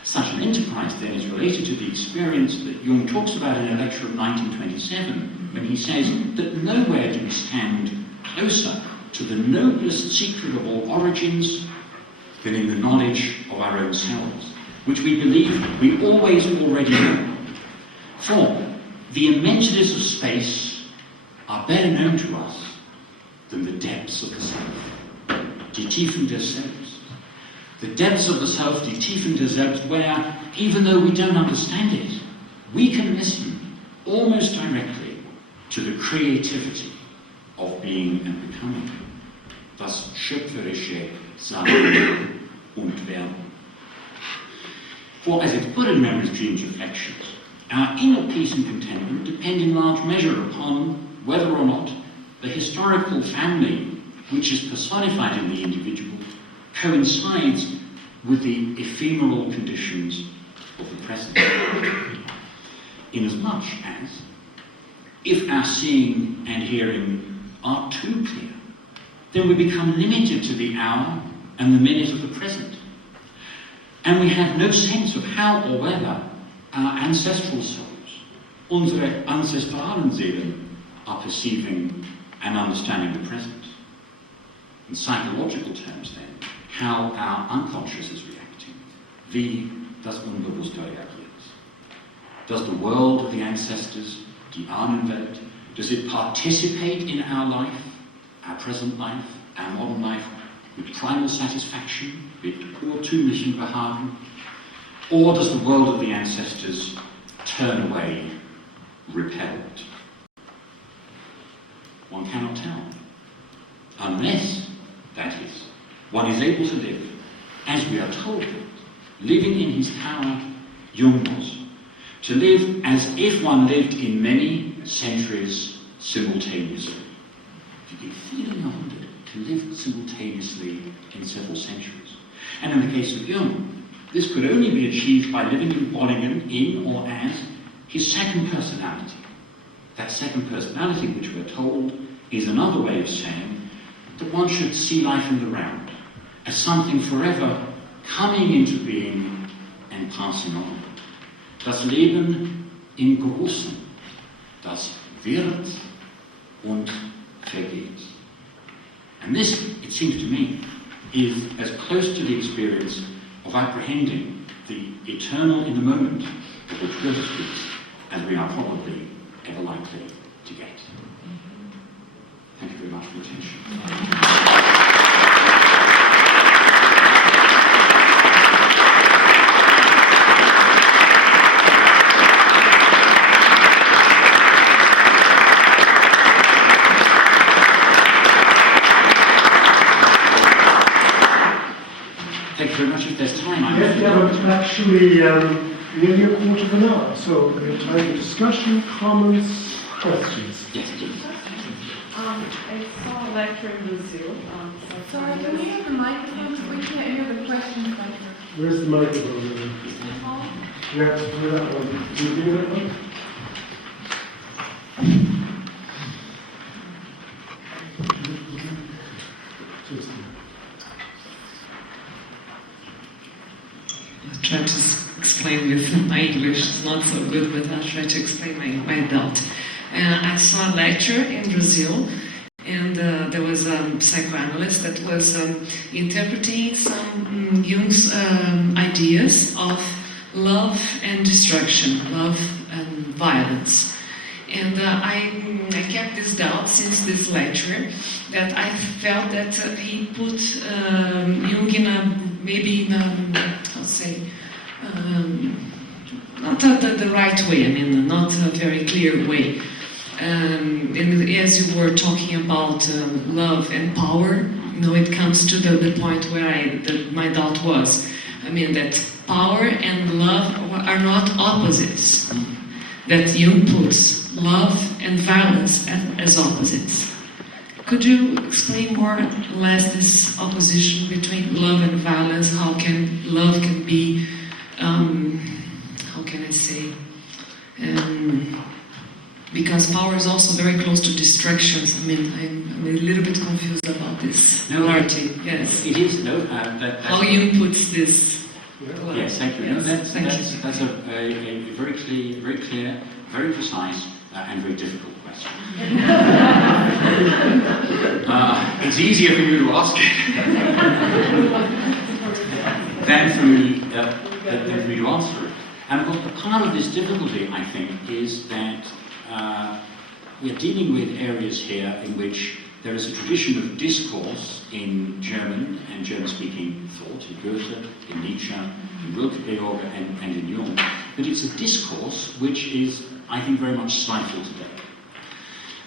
Such an enterprise then is related to the experience that Jung talks about in a lecture of 1927, when he says that nowhere do we stand closer to the noblest secret of all origins than in the knowledge of our own selves, which we believe we always already know. For the immensities of space are better known to us than the depths of the self, die Tiefen des Selbst. The depths of the self, die Tiefen des Selbst, where, even though we don't understand it, we can listen almost directly to the creativity of being and becoming. Das schöpferische Sein und Werden. For as it's put in Memories, Dreams, Reflections, our inner peace and contentment depend in large measure upon whether or not the historical family, which is personified in the individual, coincides with the ephemeral conditions of the present. Inasmuch as, if our seeing and hearing are too clear, then we become limited to the hour and the minute of the present. And we have no sense of how or whether our ancestral souls, unsere ancestralen Seelen, are perceiving and understanding the present. In psychological terms then, how our unconscious is reacting, wie das Unbewusste reagiert. Does the world of the ancestors, die Ahnenwelt, does it participate in our life, our present life, our modern life, with primal satisfaction, with urtümlichen Behagen? Or does the world of the ancestors turn away, repelled? One cannot tell. Unless, that is, one is able to live, as we are told, living in his power, Jung was, to live as if one lived in many centuries simultaneously. To be feeling 100, to live simultaneously in several centuries. And in the case of Jung, this could only be achieved by living in Bolingen in or as his second personality. That second personality, which we're told, is another way of saying that one should see life in the round, as something forever coming into being and passing on. Das Leben im Großen, das wird und vergeht. And this, it seems to me, is as close to the experience of apprehending the eternal in the moment of which Goethe speaks as we are probably ever likely to get. Thank you very much for your attention. Thank you very much. If there's time, I'm Yes, yeah, but actually, nearly a quarter of an hour, so we have time for discussion, comments, questions. Yes, please. I saw a lecture in Brazil. Sorry, can we have the microphone? We can't hear the questions back there. Where's the microphone? You have to do that one. Do you do that one? Just I'll try to explain with my English, it's not so good, but I'll try to explain my doubt. I saw a lecture in Brazil, and there was a psychoanalyst that was interpreting some Jung's ideas of love and destruction, love and violence. And I kept this doubt since this lecture, that I felt that he put Jung in a, maybe in a, I'll say, not the right way, I mean, not a very clear way. And as you were talking about love and power, you know, it comes to the point where my doubt was. I mean, that power and love are not opposites. That Jung puts love and violence as opposites. Could you explain more or less this opposition between love and violence? How can love can be, how can I say, because power is also very close to distractions. I mean, I'm a little bit confused about this polarity. Yes. It is, no, how Jung puts this. Yes, thank you. Yes, No, that's a very clear, very precise, and very difficult question. It's easier for you to ask it than for me to answer it. And of course, part of this difficulty, I think, is that we're dealing with areas here in which there is a tradition of discourse in German and German-speaking thought, in Goethe, in Nietzsche, in Kierkegaard, and in Jung. But it's a discourse which is, I think, very much stifled today.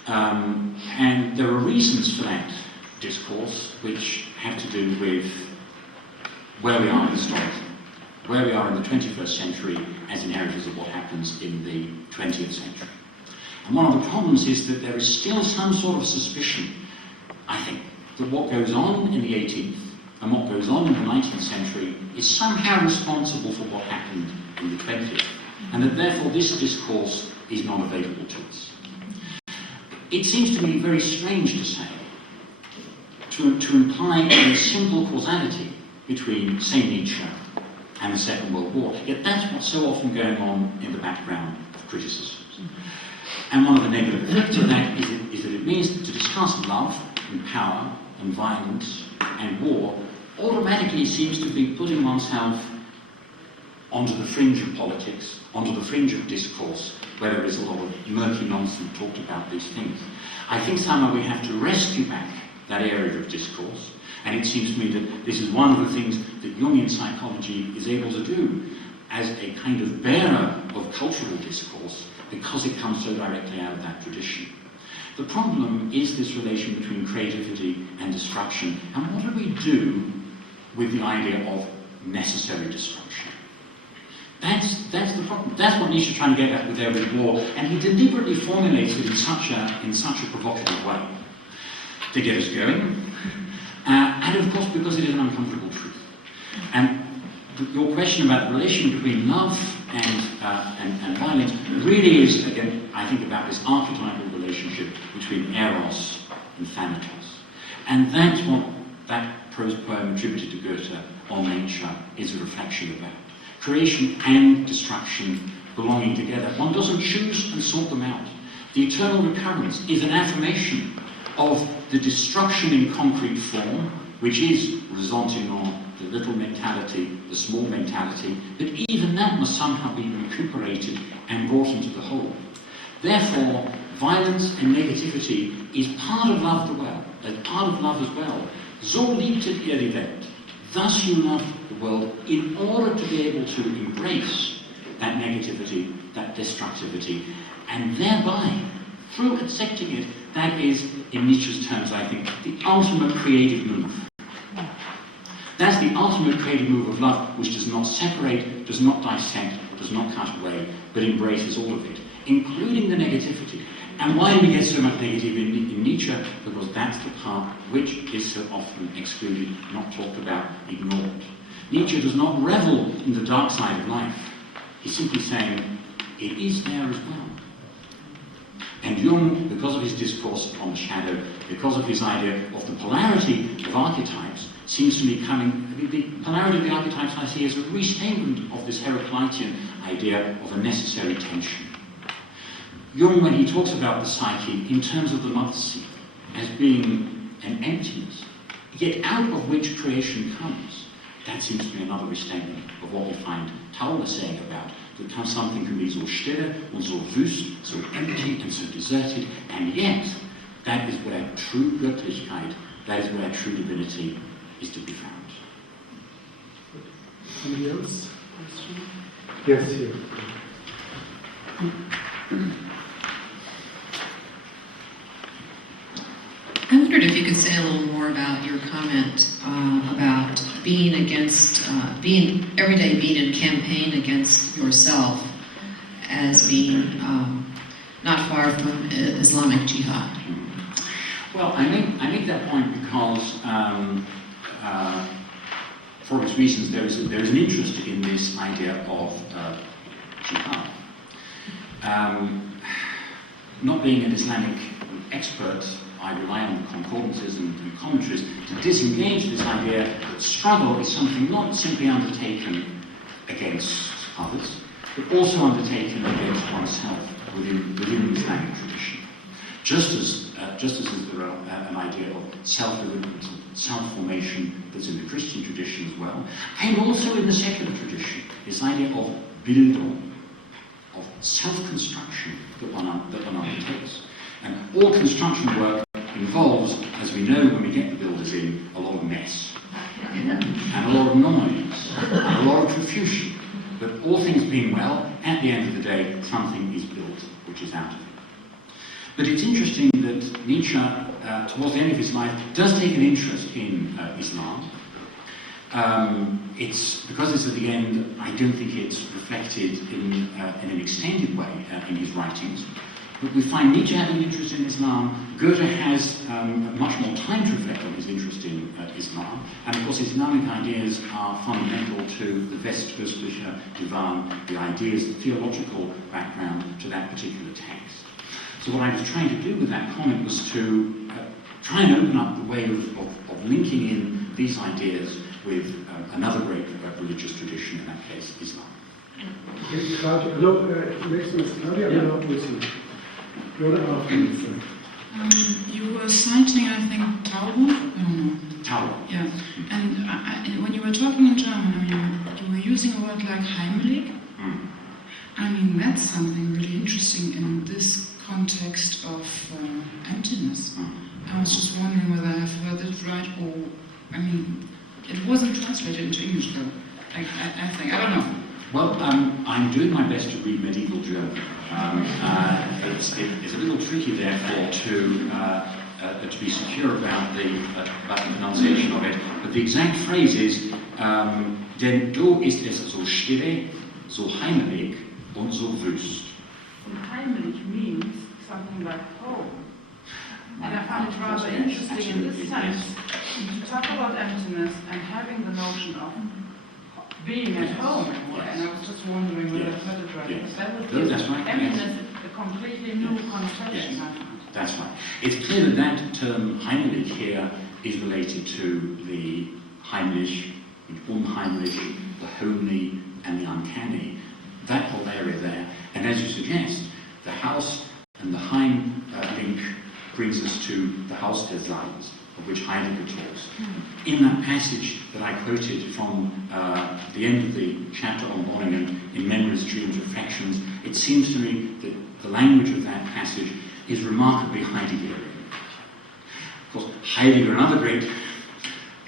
And there are reasons for that discourse which have to do with where we are historically, where we are in the 21st century as inheritors of what happens in the 20th century. And one of the problems is that there is still some sort of suspicion, I think, that what goes on in the 18th and what goes on in the 19th century is somehow responsible for what happened in the 20th, and that therefore this discourse is not available to us. It seems to me very strange to say, to imply a simple causality between, say, Nietzsche and the Second World War, yet that's what's so often going on in the background of criticism. And one of the negative effects of that is that it means that to discuss love and power and violence and war automatically seems to be putting oneself onto the fringe of politics, onto the fringe of discourse, where there is a lot of murky nonsense talked about these things. I think somehow we have to rescue back that area of discourse, and it seems to me that this is one of the things that Jungian psychology is able to do as a kind of bearer of cultural discourse, because it comes so directly out of that tradition. The problem is this relation between creativity and destruction. And what do we do with the idea of necessary destruction? That's the problem. That's what Nietzsche's trying to get at with Every War, and he deliberately formulates it in such a provocative way to get us going, and of course because it is an uncomfortable truth. And your question about the relation between love and violence really is, again, I think about this archetypal relationship between Eros and Thanatos. And that's what that prose poem attributed to Goethe on nature is a reflection about. Creation and destruction belonging together. One doesn't choose and sort them out. The eternal recurrence is an affirmation of the destruction in concrete form, which is resentiment, the little mentality, the small mentality, but even that must somehow be recuperated and brought into the whole. Therefore, violence and negativity is part of love as well. So liebtet ihr die Welt. Thus you love the world in order to be able to embrace that negativity, that destructivity, and thereby, through accepting it, that is, in Nietzsche's terms, I think, the ultimate creative move. That's the ultimate creative move of love, which does not separate, does not dissect, does not cut away, but embraces all of it, including the negativity. And why do we get so much negativity in Nietzsche? Because that's the part which is so often excluded, not talked about, ignored. Nietzsche does not revel in the dark side of life. He's simply saying, it is there as well. And Jung, because of his discourse on the shadow, because of his idea of the polarity of archetypes, seems to be coming, the polarity of the archetypes I see as a restatement of this Heraclitean idea of a necessary tension. Jung, when he talks about the psyche in terms of the mother sea as being an emptiness, yet out of which creation comes, that seems to be another restatement of what we find Tauler saying about that something can be so stille and so wüst, so empty and so deserted, and yet that is where true Göttlichkeit, that is where true divinity is to be found. Anybody else? Yes, here. I wondered if you could say a little more about your comment about being against, every day being in campaign against yourself as being not far from Islamic jihad. Well, I make that point because, for obvious reasons, there is an interest in this idea of jihad. Not being an Islamic expert, I rely on concordances and commentaries to disengage this idea that struggle is something not simply undertaken against others, but also undertaken against oneself within the Islamic tradition. Just as there are an idea of self-deliverance, self-formation that's in the Christian tradition as well, and also in the secular tradition, this idea of Bildung, of self-construction that one undertakes. And all construction work involves, as we know when we get the builders in, a lot of mess, and a lot of noise, and a lot of confusion. But all things being well, at the end of the day, something is built which is out of it. But it's interesting that Nietzsche, towards the end of his life, does take an interest in Islam. It's because it's at the end, I don't think it's reflected in an extended way in his writings. But we find Nietzsche having an interest in Islam. Goethe has much more time to reflect on his interest in Islam. And of course, Islamic ideas are fundamental to the Westöstlicher Divan, the ideas, the theological background to that particular text. So what I was trying to do with that comment was to try and open up the way of linking in these ideas with another great religious tradition, in that case, Islam. Hello, next one is Claudia, and then afterwards you. You were citing, I think, Taube? Taube. Yeah, and when you were talking in German, you were using a word like Heimlich. I mean, that's something really interesting in this context of emptiness. I was just wondering whether I have heard it right, or, I mean, it wasn't translated into English though, I think, I don't know. Well, I'm doing my best to read medieval German. It's a little tricky, therefore, to be secure about the pronunciation of it. But the exact phrase is, denn du ist es so stille, so heimelig und so wüst. And heimlich means something like home. And I find it rather interesting in this sense to talk about emptiness and having the notion of being at home. And I was just wondering whether I heard it right. Yes. Because that would No, give that's right, emptiness a completely new connotation. Yes. I find. That's right. It's clear that that term heimlich here is related to the heimlich, the unheimlich, the homely, and the uncanny. That whole area there. And as you suggest, the house and the Heim link brings us to the house designs, of which Heidegger talks. In that passage that I quoted from the end of the chapter on Bonningen, in Memories, Dreams, Reflections, it seems to me that the language of that passage is remarkably Heideggerian. Of course, Heidegger, another great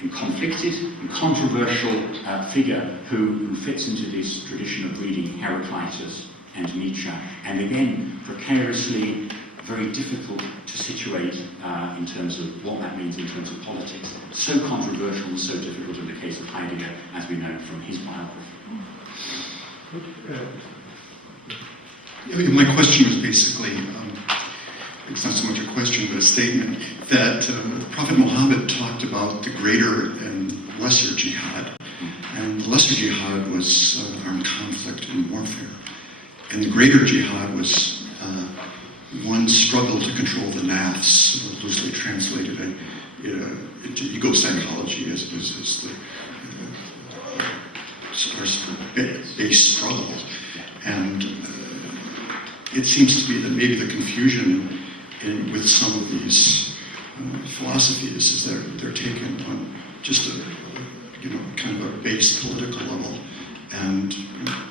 and conflicted and controversial figure who fits into this tradition of reading Heraclitus and Nietzsche, and again, precariously very difficult to situate in terms of what that means in terms of politics. So controversial and so difficult in the case of Heidegger, as we know from his biography. My question was basically, it's not so much a question but a statement, that the Prophet Muhammad talked about the greater and lesser jihad. And the lesser jihad was armed conflict and warfare. And the greater jihad was one struggle to control the nafs, loosely translated into ego psychology as the base struggle. And it seems to be that maybe the confusion with some of these philosophies is they're taken on just a kind of a base political level, and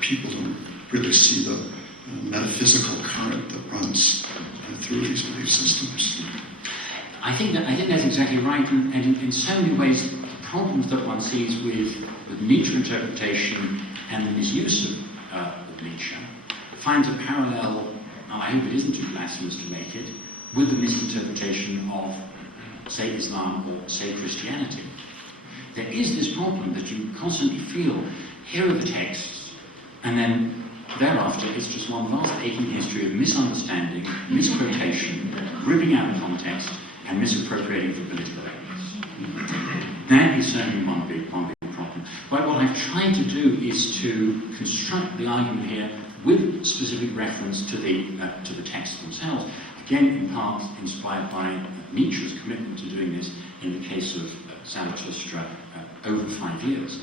people don't really see the metaphysical current that runs through these belief systems. I think that's exactly right, and in so many ways, the problems that one sees with Nietzsche interpretation and the misuse of Nietzsche finds a parallel, and I hope it isn't too blasphemous to make it, with the misinterpretation of, say, Islam or, say, Christianity. There is this problem that you constantly feel, here are the texts, and then thereafter it's just one vast aching history of misunderstanding, misquotation, ripping out of context, and misappropriating for political ends. That is certainly one big problem. But what I've tried to do is to construct the argument here with specific reference to the texts themselves. Again, in part inspired by Nietzsche's commitment to doing this in the case of Zarathustra over 5 years.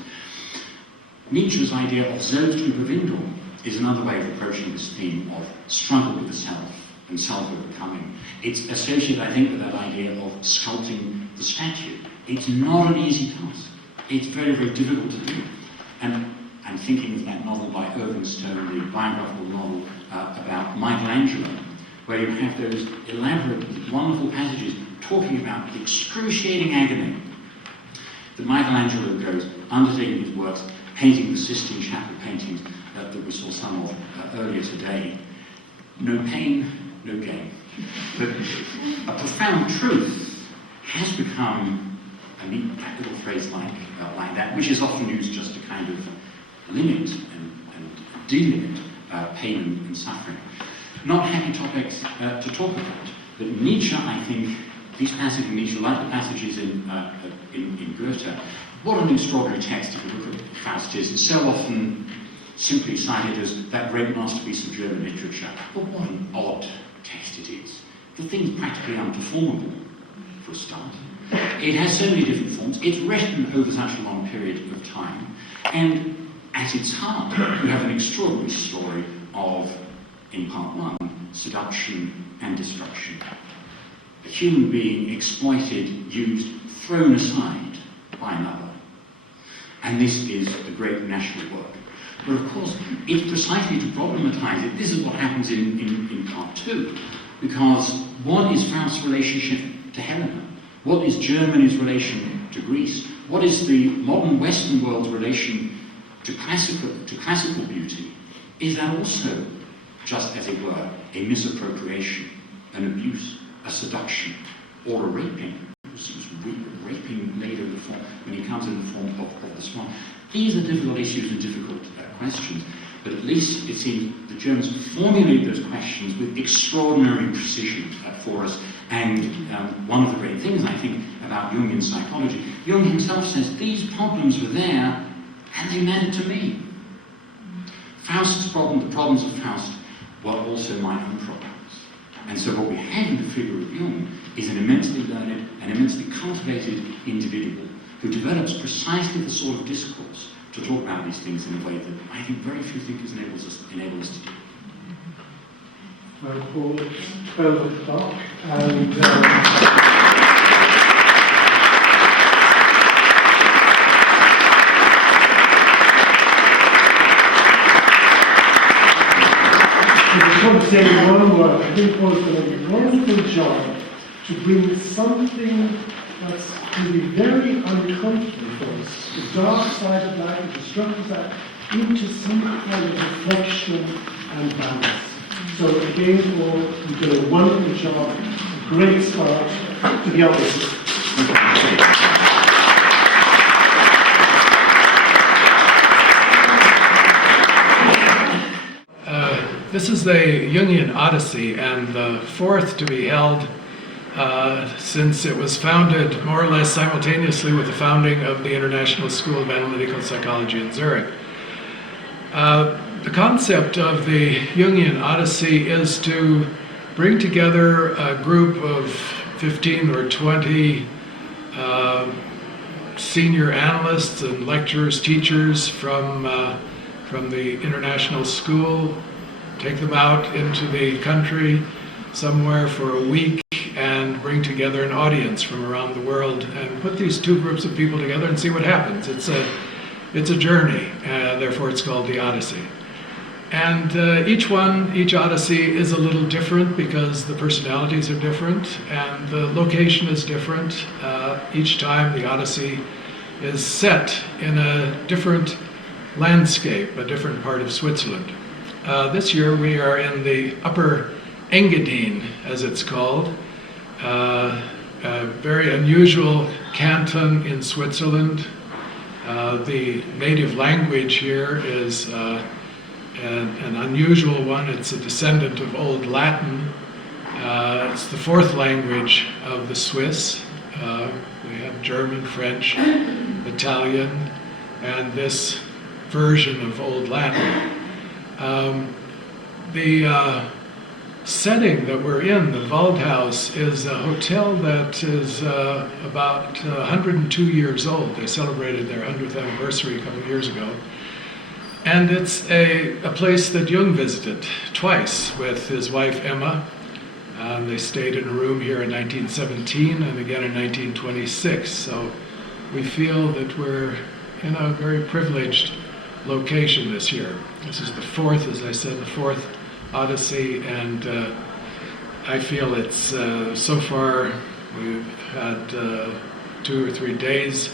Nietzsche's idea of Selbstüberwindung is another way of approaching this theme of struggle with the self and self-overcoming. It's associated, I think, with that idea of sculpting the statue. It's not an easy task. It's very, very difficult to do. And I'm thinking of that novel by Irving Stone, the biographical novel about Michelangelo, where you have those elaborate, wonderful passages talking about the excruciating agony that Michelangelo goes undertaking his works, painting the Sistine Chapel paintings that we saw some of earlier today. No pain, no gain. But a profound truth has become a neat little phrase like that, which is often used just to kind of limit and delimit pain and suffering. Not happy topics to talk about, but Nietzsche, I think, these passages in Nietzsche, like the passages in Goethe, what an extraordinary text if you look at Faust is. It's so often simply cited as that great masterpiece of German literature. But what an odd text it is. The thing's practically unperformable, for a start. It has so many different forms. It's written over such a long period of time. And at its heart, you have an extraordinary story of, in part one, seduction and destruction. A human being exploited, used, thrown aside by another. And this is a great national work. But of course, it's precisely to problematize it. This is what happens in part two. Because what is Faust's relationship to Helena? What is Germany's relation to Greece? What is the modern Western world's relation to classical beauty? Is that also just as it were, a misappropriation, an abuse, a seduction, or a raping. Raping later in the form, when he comes in the form of the swan. These are difficult issues and difficult questions, but at least it seems the Germans formulate those questions with extraordinary precision for us. And one of the great things, I think, about Jungian psychology, Jung himself says these problems were there and they mattered to me. Faust's problem, the problems of Faust, were also my own problems. And so what we have in the figure of Jung is an immensely learned and immensely cultivated individual who develops precisely the sort of discourse to talk about these things in a way that I think very few thinkers enable us to do. Well, Paul, it's 12 o'clock, and I just want to say one word. I think Paul's done a wonderful job to bring something that's going to be very uncomfortable for us, the dark side of life, the destructive side, into some kind of reflection and balance. So again, Paul, you've done a wonderful job, a great start to the others. This is the Jungian Odyssey, and the fourth to be held since it was founded more or less simultaneously with the founding of the International School of Analytical Psychology in Zurich. The concept of the Jungian Odyssey is to bring together a group of 15 or 20 senior analysts and lecturers, teachers from the International School, take them out into the country somewhere for a week and bring together an audience from around the world and put these two groups of people together and see what happens. It's a journey, therefore it's called the Odyssey. And each Odyssey is a little different because the personalities are different and the location is different. Each time the Odyssey is set in a different landscape, a different part of Switzerland. This year we are in the Upper Engadine, as it's called, a very unusual canton in Switzerland. The native language here is an unusual one. It's a descendant of Old Latin. It's the fourth language of the Swiss. We have German, French, Italian, and this version of Old Latin. The setting that we're in, the Waldhaus, is a hotel that is about 102 years old. They celebrated their 100th anniversary a couple of years ago. And it's a place that Jung visited twice with his wife Emma. They stayed in a room here in 1917 and again in 1926. So we feel that we're in a very privileged location this year. This is the fourth, as I said, the fourth Odyssey, and I feel it's, so far, we've had 2 or 3 days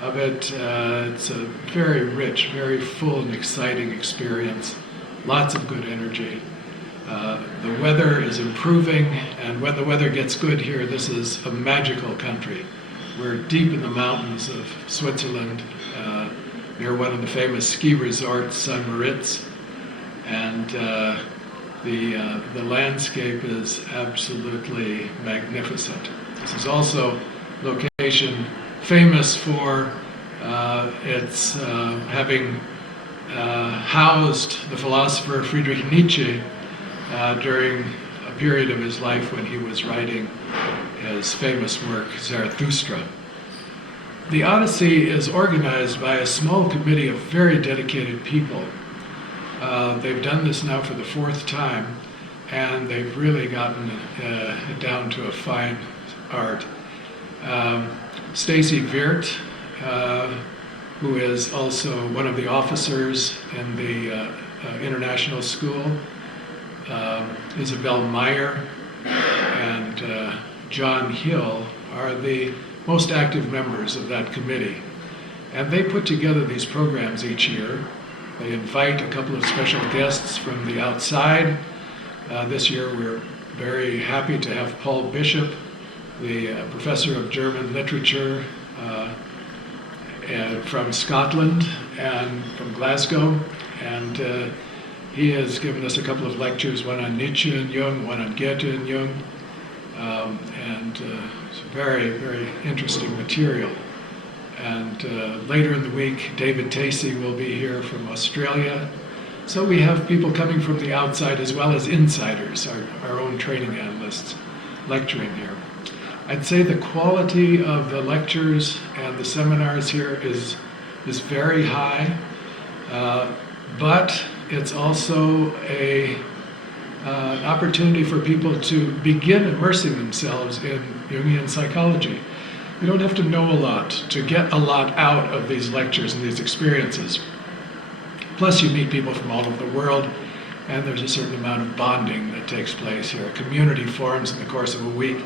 of it. It's a very rich, very full and exciting experience. Lots of good energy. The weather is improving, and when the weather gets good here, this is a magical country. We're deep in the mountains of Switzerland, near one of the famous ski resorts, St. Moritz, and the landscape is absolutely magnificent. This is also a location famous for its having housed the philosopher Friedrich Nietzsche during a period of his life when he was writing his famous work, Zarathustra. The Odyssey is organized by a small committee of very dedicated people. They've done this now for the 4th time, and they've really gotten it down to a fine art. Stacy Wirth, who is also one of the officers in the International School, Isabel Meyer, and John Hill are the most active members of that committee. And they put together these programs each year. They invite a couple of special guests from the outside This year we're very happy to have Paul Bishop, the professor of German literature from Scotland and from Glasgow, and he has given us a couple of lectures, one on Nietzsche and Jung, one on Goethe and Jung, and it's very, very interesting material. And later in the week, David Tacey will be here from Australia. So we have people coming from the outside as well as insiders, our own training analysts, lecturing here. I'd say the quality of the lectures and the seminars here is very high, but it's also an opportunity for people to begin immersing themselves in Jungian psychology. You don't have to know a lot to get a lot out of these lectures and these experiences. Plus you meet people from all over the world, and there's a certain amount of bonding that takes place here. A community forms in the course of a week.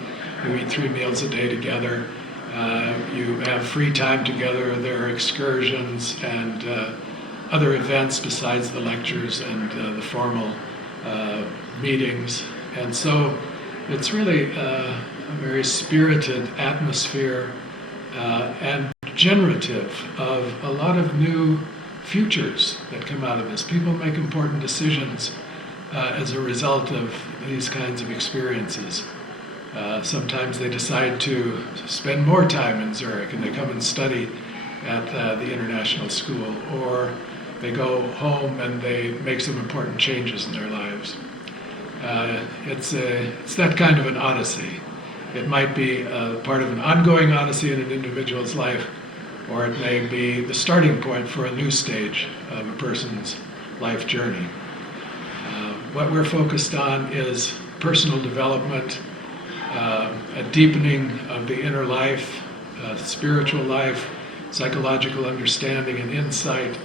You eat 3 meals a day together. You have free time together. There are excursions and other events besides the lectures and the formal meetings. And so it's really a very spirited atmosphere and generative of a lot of new futures that come out of this. People make important decisions as a result of these kinds of experiences. Sometimes they decide to spend more time in Zurich and they come and study at the international school, or they go home and they make some important changes in their lives. It's that kind of an odyssey. It might be part of an ongoing odyssey in an individual's life, or it may be the starting point for a new stage of a person's life journey. What we're focused on is personal development, a deepening of the inner life, spiritual life, psychological understanding and insight,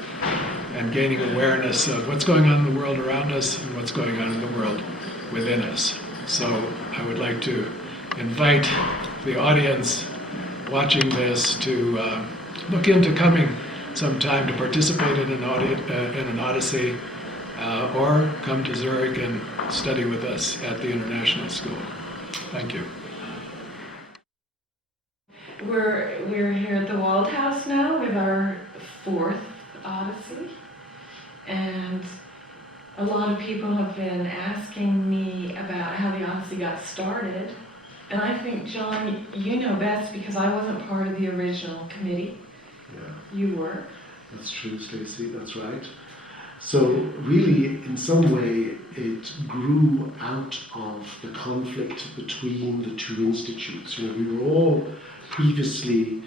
and gaining awareness of what's going on in the world around us and what's going on in the world within us. So I would like to invite the audience watching this to look into coming sometime to participate in an odyssey, or come to Zurich and study with us at the International School. Thank you. We're here at the Waldhaus now with our 4th Odyssey, and a lot of people have been asking me about how the Odyssey got started, and I think, John, you know best because I wasn't part of the original committee. Yeah, You were. that's true, Stacey, that's right. So really, in some way, it grew out of the conflict between the two institutes. You know, we were all previously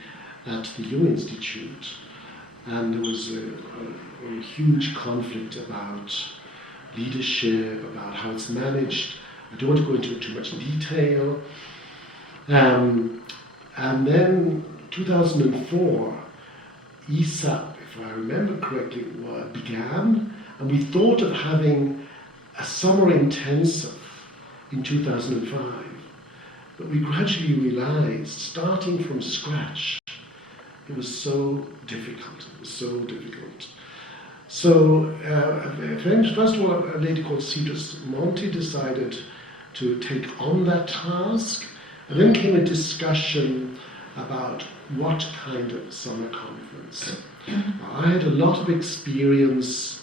at the Jung Institute, and there was a huge conflict about leadership, about how it's managed. I don't want to go into too much detail. And then 2004, ESAP, if I remember correctly, began, and we thought of having a summer intensive in 2005. But we gradually realized, starting from scratch, it was so difficult. It was so difficult. So, first of all, a lady called Cedrus Monti decided to take on that task, and then came a discussion about what kind of summer conference. I had a lot of experience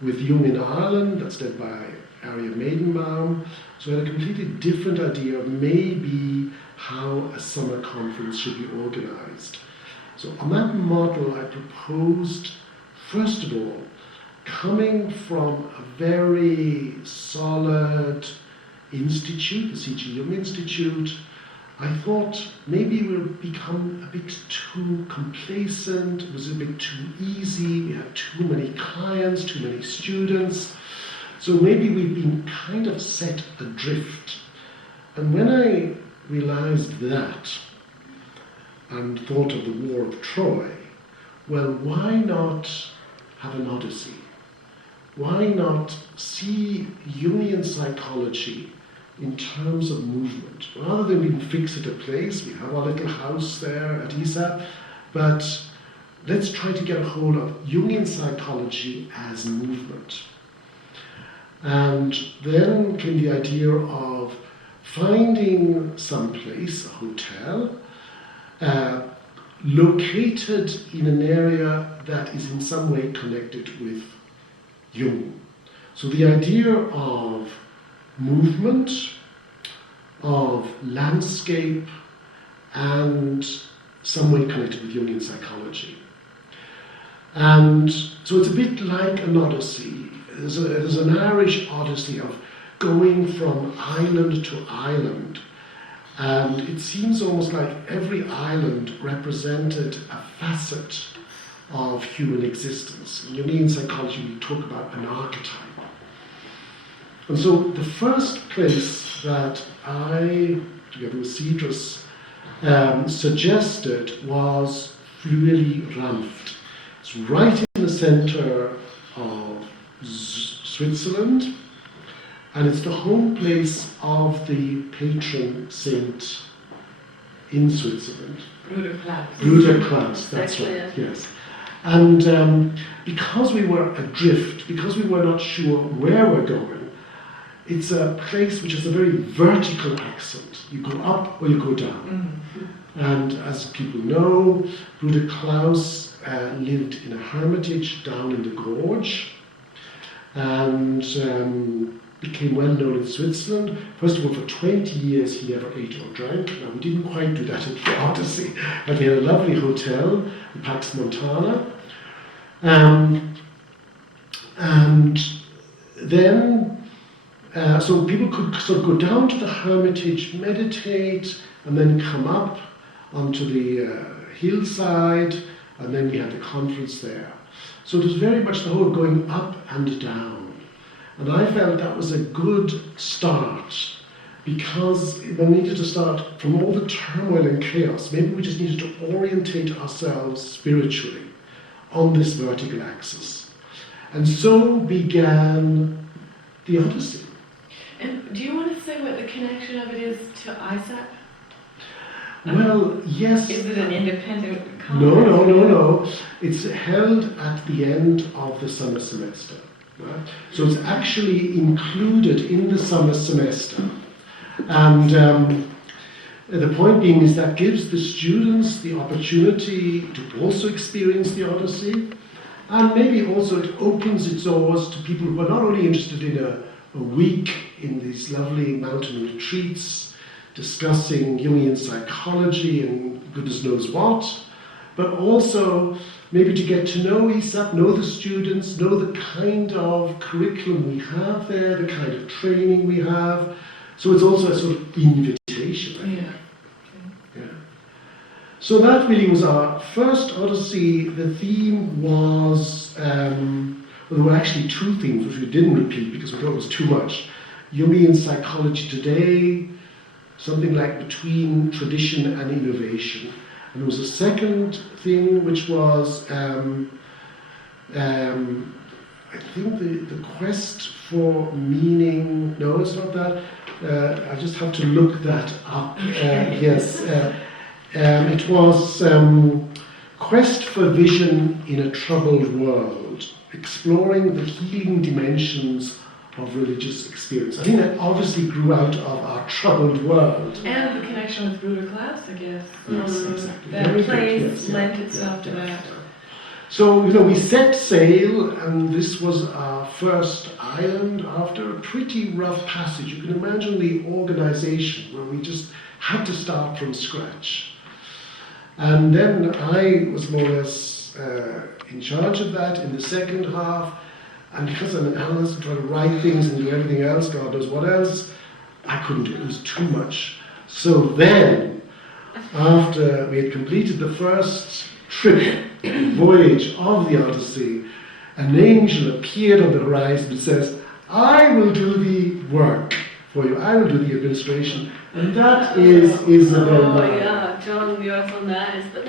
with Jung in Ireland, that's led by Arya Maidenbaum, so I had a completely different idea of maybe how a summer conference should be organized. So on that model, I proposed, first of all, coming from a very solid institute, the C.G. Jung Institute, I thought maybe we'll become a bit too complacent, it was a bit too easy, we had too many clients, too many students. So maybe we've been kind of set adrift. And when I realized that, and thought of the War of Troy, well, why not have an Odyssey? Why not see Jungian psychology in terms of movement? Rather than being fixed at a place, we have our little house there at ESAP, but let's try to get a hold of Jungian psychology as movement. And then came the idea of finding some place, a hotel, located in an area that is in some way connected with Jung. So the idea of movement, of landscape, and some way connected with Jungian psychology. And so it's a bit like an odyssey. There's an Irish odyssey of going from island to island. And it seems almost like every island represented a facet of human existence. In Jungian psychology, we talk about an archetype. And so the first place that I, together with Cedrus, suggested was Flüeli Ranft. It's right in the center of Switzerland, and it's the home place of the patron saint in Switzerland. Bruder Klaus. Bruder Klaus, that's right, yes. And because we were adrift, because we were not sure where we're going, it's a place which has a very vertical accent. You go up or you go down. And as people know, Bruder Klaus lived in a hermitage down in the gorge and became well known in Switzerland. First of all, for 20 years he never ate or drank. Now, we didn't quite do that at the Odyssey, but he had a lovely hotel, the Pax Montana. And then, so people could sort of go down to the hermitage, meditate, and then come up onto the hillside, and then we had the conference there. So it was very much the whole going up and down. And I felt that was a good start, because we needed to start from all the turmoil and chaos. Maybe we just needed to orientate ourselves spiritually on this vertical axis. And so began the Odyssey. And do you want to say what the connection of it is to Isaac? Well, yes. Is it an independent conference? No. It's held at the end of the summer semester. Right? So it's actually included in the summer semester. And the point being is that gives the students the opportunity to also experience the Odyssey. And maybe also it opens its doors to people who are not only interested in a week in these lovely mountain retreats, discussing Jungian psychology and goodness knows what, but also maybe to get to know Aesop, know the students, know the kind of curriculum we have there, the kind of training we have. So it's also a sort of invitation, I think. Yeah. So that really was our first Odyssey. The theme was, well, there were actually two themes which we didn't repeat because we thought it was too much. Jungian psychology today, something like between tradition and innovation. And there was a second thing which was, I think the quest for meaning, no, it's not that. I just have to look that up. Yes, it was quest for vision in a troubled world, exploring the healing dimensions of religious experience. I think that obviously grew out of our troubled world. And the connection with Bruder Klaus, I guess. Yes, exactly. That Very place good, yes, lent yeah, itself to that. So, we set sail, and this was our first island after a pretty rough passage. You can imagine the organization where we just had to start from scratch. And then I was more or less in charge of that in the second half. And because I'm an analyst and try to write things and do everything else, God knows what else, I couldn't do it. It was too much. So then, after we had completed the first trip, voyage of the Odyssey, an angel appeared on the horizon and says, I will do the work for you. I will do the administration. And that is Isabel. Oh, yeah, John, you're so nice. But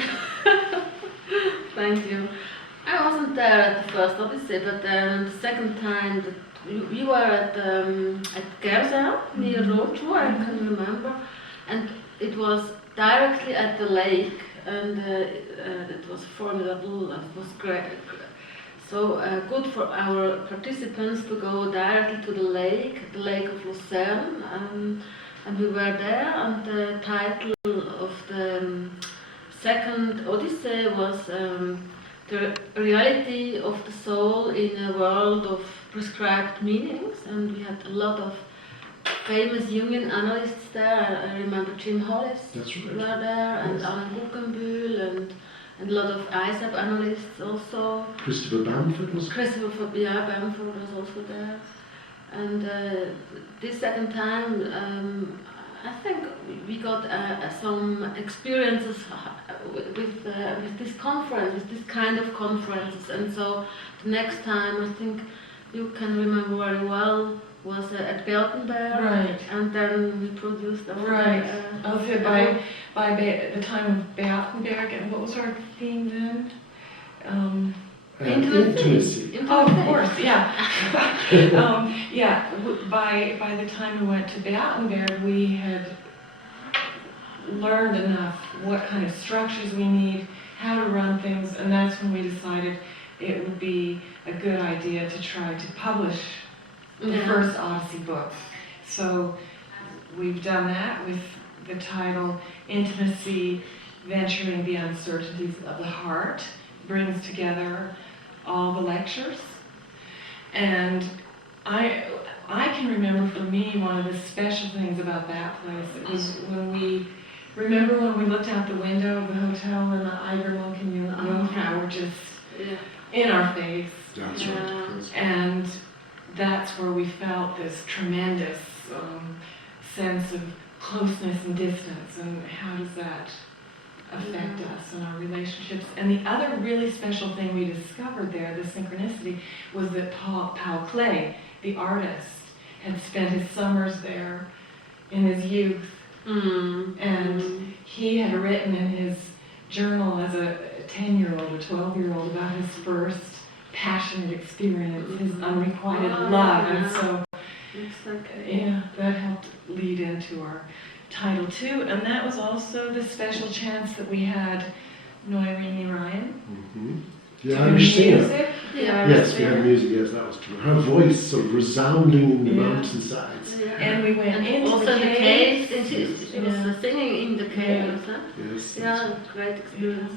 thank you. I wasn't there at the first Odyssey, but the second time that we were at Gersau, near Rochu, I can remember, and it was directly at the lake, and it was formidable, it was great. so good for our participants to go directly to the lake of Lucerne, and we were there, and the title of the second Odyssey was the reality of the soul in a world of prescribed meanings, and we had a lot of famous Jungian analysts there. I remember Jim Hollis That's right. were there, and Yes. Alan Buchenbühl, and a lot of ISAP analysts also. Christopher Bamford was. Christopher Bamford was also there. And this second time, I think we got some experiences with this conference, with this kind of conferences. And so the next time, I think you can remember very well, was at Bertenberg. Right. And then we produced our Right. Also by the time of Bertenberg, and what was our theme then? Intimacy. Oh, of course, yeah. By the time we went to Bertenberg, we had learned enough what kind of structures we need, how to run things, and that's when we decided it would be a good idea to try to publish the first Odyssey book. So we've done that with the title Intimacy, Venturing the Uncertainties of the Heart. Brings together all the lectures. And I can remember, for me, one of the special things about that place, it was when we looked out the window of the hotel and the Eigermunk and Jungfrau were just in our face. That's right. Yes. And that's where we felt this tremendous sense of closeness and distance, and how does that affect us and our relationships. And the other really special thing we discovered there, the synchronicity, was that Paul Klee, the artist, had spent his summers there in his youth. And he had written in his journal as a 10-year-old or 12-year-old about his first passionate experience, his unrequited love. And so that helped lead into our title too. And that was also the special chance that we had Noirine Ryan. The Irish singer. Music. Yes, we had music, yes, that was true. Her voice sort of resounding in the mountainsides. And we went into also the caves. caves. She was singing in the caves. Huh? Yes. Yeah, great experience.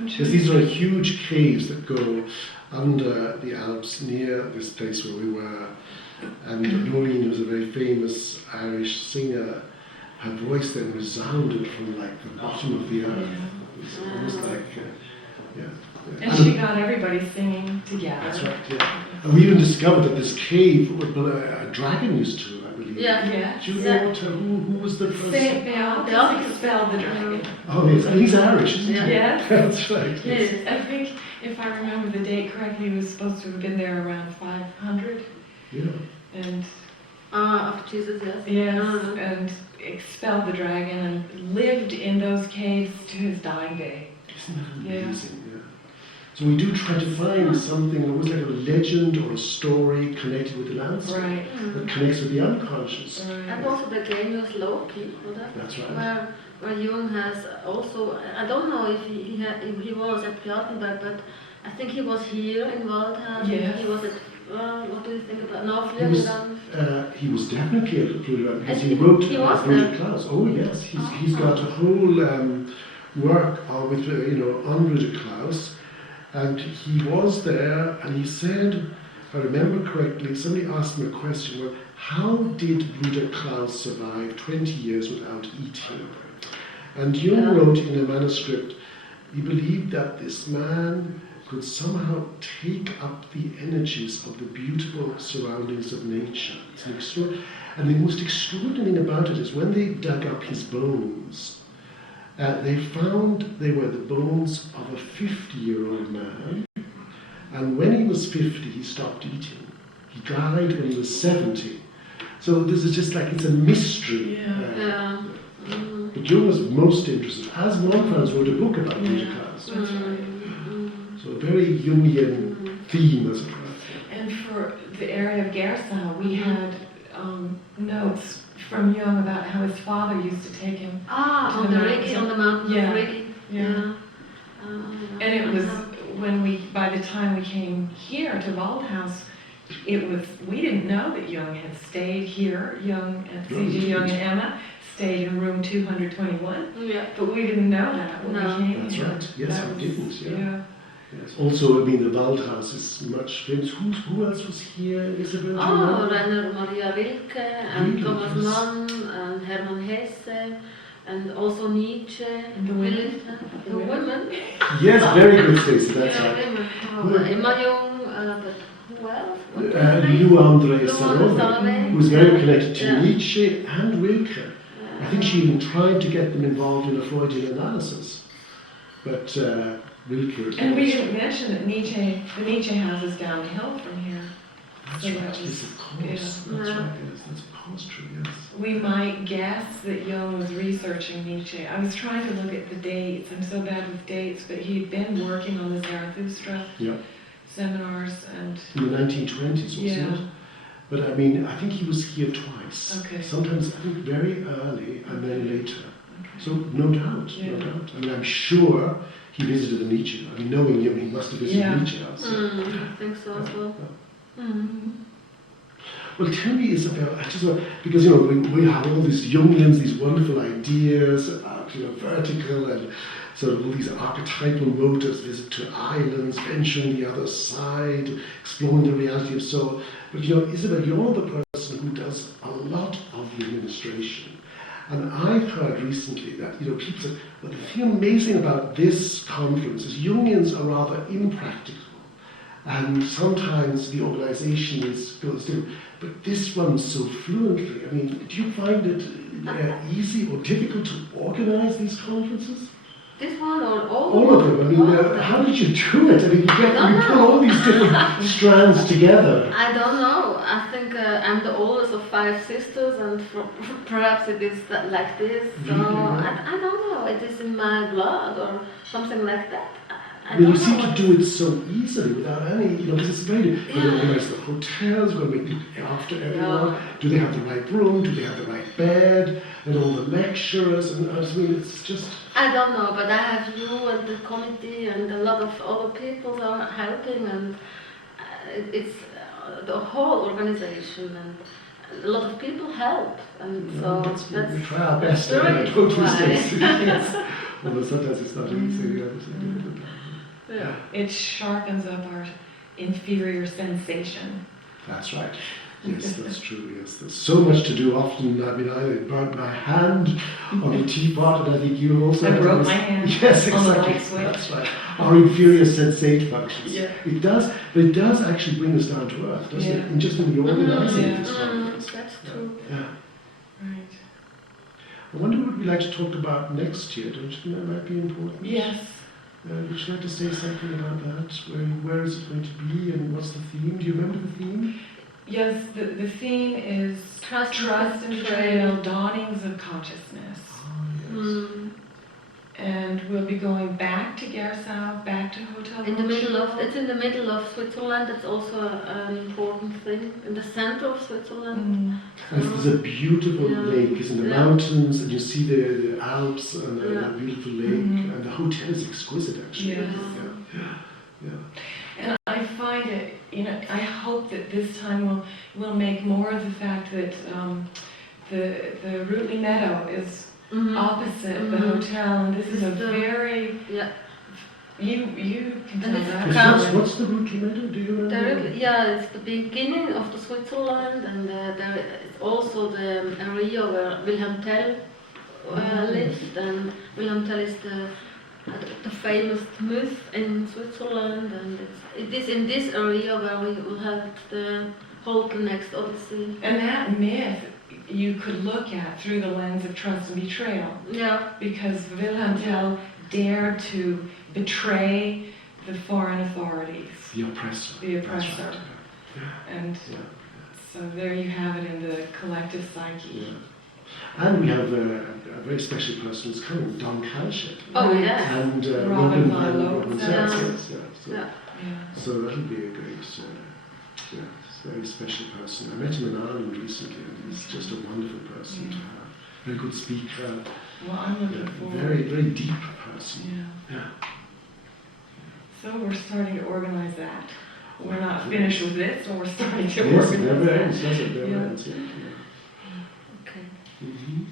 Because these are huge caves that go under the Alps near this place where we were. And Noreen was a very famous Irish singer. Her voice then resounded from like the bottom of the earth. It was almost like, And she got everybody singing together. That's right, yeah. And we even discovered that this cave, a dragon used to, I believe. Yeah. Do you know who was the first? Saint Beelzebub expelled the dragon. Oh, yes, and he's Irish, isn't he? Yes. That's right. Yes. I think, if I remember the date correctly, he was supposed to have been there around 500. Yeah. And of Jesus, yes. yes, and expelled the dragon and lived in those caves to his dying day. Isn't that amazing? Yeah. So we do try to find something, almost like a legend or a story connected with the landscape. Right. That connects with the unconscious. And also the genius Loki, That's right. where Jung has also, I don't know if he was at Bertenberg, but I think he was here in Waldhaus. Yes. He was at, what do you think about, no, He was definitely at the Plural because he wrote Roger Klaus. Oh yes, he's got a whole work with on Roger Klaus, and he was there, and he said, if I remember correctly, somebody asked him a question, well, how did Ruder Klaus survive 20 years without eating? And Jung wrote in a manuscript, he believed that this man could somehow take up the energies of the beautiful surroundings of nature. And the most extraordinary thing about it is when they dug up his bones, they found they were the bones of a 50-year-old man, and when he was 50 he stopped eating. He died when he was 70. So this is just like, it's a mystery. But Jung was most interested, as Montfrans wrote a book about Ruder Klaus. That's right. So a very Jungian theme, as it were. And for the area of Gersau, we had notes from Jung about how his father used to take him on the mountain of Rigi. And it was by the time we came here to Waldhaus, we didn't know that Jung had stayed here. C.J. Jung and Emma stayed in room 221. Yeah. But we didn't know that when No. we came That's here. right. Yes, That we was- didn't. Yeah. Yes. Also, I mean, the Waldhaus is much famous. Who else was here, Isabel? Do you Oh, know? Rainer Maria Rilke and Rilke, Thomas yes. Mann and Hermann Hesse and also Nietzsche. And the women. The women. Yes, very good, Stacey. That's Yeah, right. women. Oh, Emma Jung, but who else? Lou Andre Lou Salome, Salome. who was very connected to Yeah. Nietzsche and Rilke. I think she even tried to get them involved in a Freudian analysis. But Rilke... And we didn't mention that the Nietzsche house is down the hill from here. That's So right, that was- yes, of course. yeah. That's Yeah. right, yes. That's of course true, yes. We might guess that Jung was researching Nietzsche. I was trying to look at the dates. I'm so bad with dates, but he'd been working on the Zarathustra Yeah. seminars and In the 1920s, wasn't Yeah. it? But I mean, I think he was here twice. Okay. Sometimes, I think, very early and then later. So, no doubt, no Yeah. doubt. I mean, I'm sure he visited the Nietzsche. I mean, knowing him, he must have visited Yeah. Nietzsche house. I think so as well. Well, tell me, Isabel, because, you know, we have all these Jungians, these wonderful ideas about, you know, vertical and sort of all these archetypal motives, visit to islands, venturing the other side, exploring the reality of soul. But, you know, Isabel, you're the person who does a lot of the administration. And I've heard recently that, you know, people say, well, the thing amazing about this conference is Jungians are rather impractical. And sometimes the organization goes through. But this runs so fluently. I mean, do you find it easy or difficult to organize these conferences? This one or all? All of them. I mean, All of them. how did you do it? I mean, you put all these different strands together. I don't know. I think I'm the oldest of 5 sisters, and perhaps it is like this. So Really? I don't know. It is in my blood or something like that. I I mean, don't you seem know. to do it so easily without any, you know, because it's very, you've got to organize the hotels, you've got to make it after everyone. Yeah. Do they have the right room? Do they have the right bed? And all the lecturers, and I mean, it's just... I don't know, but I have you and the committee and a lot of other people are helping, and it's the whole organization, and a lot of people help, and so we try our best. really I don't use why. this. Yes. Although sometimes it's not easy. Yeah. it sharpens up our inferior sensation. That's right. Yes, that's true. Yes, there's so much to do. Often, I mean, I burnt my hand on a teapot, and I think you also. I had broke this- my hand Yes, on the exactly. light switch. That's right. Our inferior sensate functions. Yeah. It does, but it does actually bring us down to earth, doesn't it? Yeah. And just in the organizing Yeah. of this conference. That's true. Yeah. Right. I wonder what we'd like to talk about next year. Don't you think that might be important? Yes. Would you like to say something about that? Where is it going to be, and what's the theme? Do you remember the theme? Yes, the theme is Trust and betrayal, dawnings of consciousness. Oh, yes. Mm. And we'll be going back to Gersau, back to Hotel In the middle of, Rothschild. it's in the middle of Switzerland. That's also an important thing. In the center of Switzerland. Mm. And there's a beautiful Yeah. lake. It's in the Yeah. mountains, and you see the Alps and Yeah. a beautiful lake. Mhm. And the hotel is exquisite, actually. Yes. Yeah. And I find it, you know, I hope that this time we'll make more of the fact that the Rutley Meadow is Mhm. opposite the Mhm. hotel, and this is a It's the- very, Yeah. you can And tell it's that. What's the route meadow? Do you remember? Yeah, it's the beginning of the Switzerland, and there is also the area where Wilhelm Tell lived, and Wilhelm Tell is the famous myth in Switzerland, and it is in this area where we will have the Hotel Next Odyssey. And that myth you could look at through the lens of trust and betrayal, Yeah, because Wilhelm Tell dared to betray the foreign authorities, The oppressor. the That's oppressor. right. And Yeah. so there you have it in the collective psyche. Yeah. And we have a very special person who's coming, Don Kalschek. Oh, Right. yes. And Robin Robin van van Loop. Robin Yeah. Zels, yeah. So, yeah. Yeah. so that'll be a great, very special person. I met him in Ireland recently, and he's just a wonderful person to have. Very good speaker, Well, I'm looking yeah, forward. very, very deep person. Yeah. Yeah. So we're starting to organize that. We're not finished with this, but we're starting to Yes, organize never that. ends, does it? Never Yeah. ends, yeah. Okay. Mhm.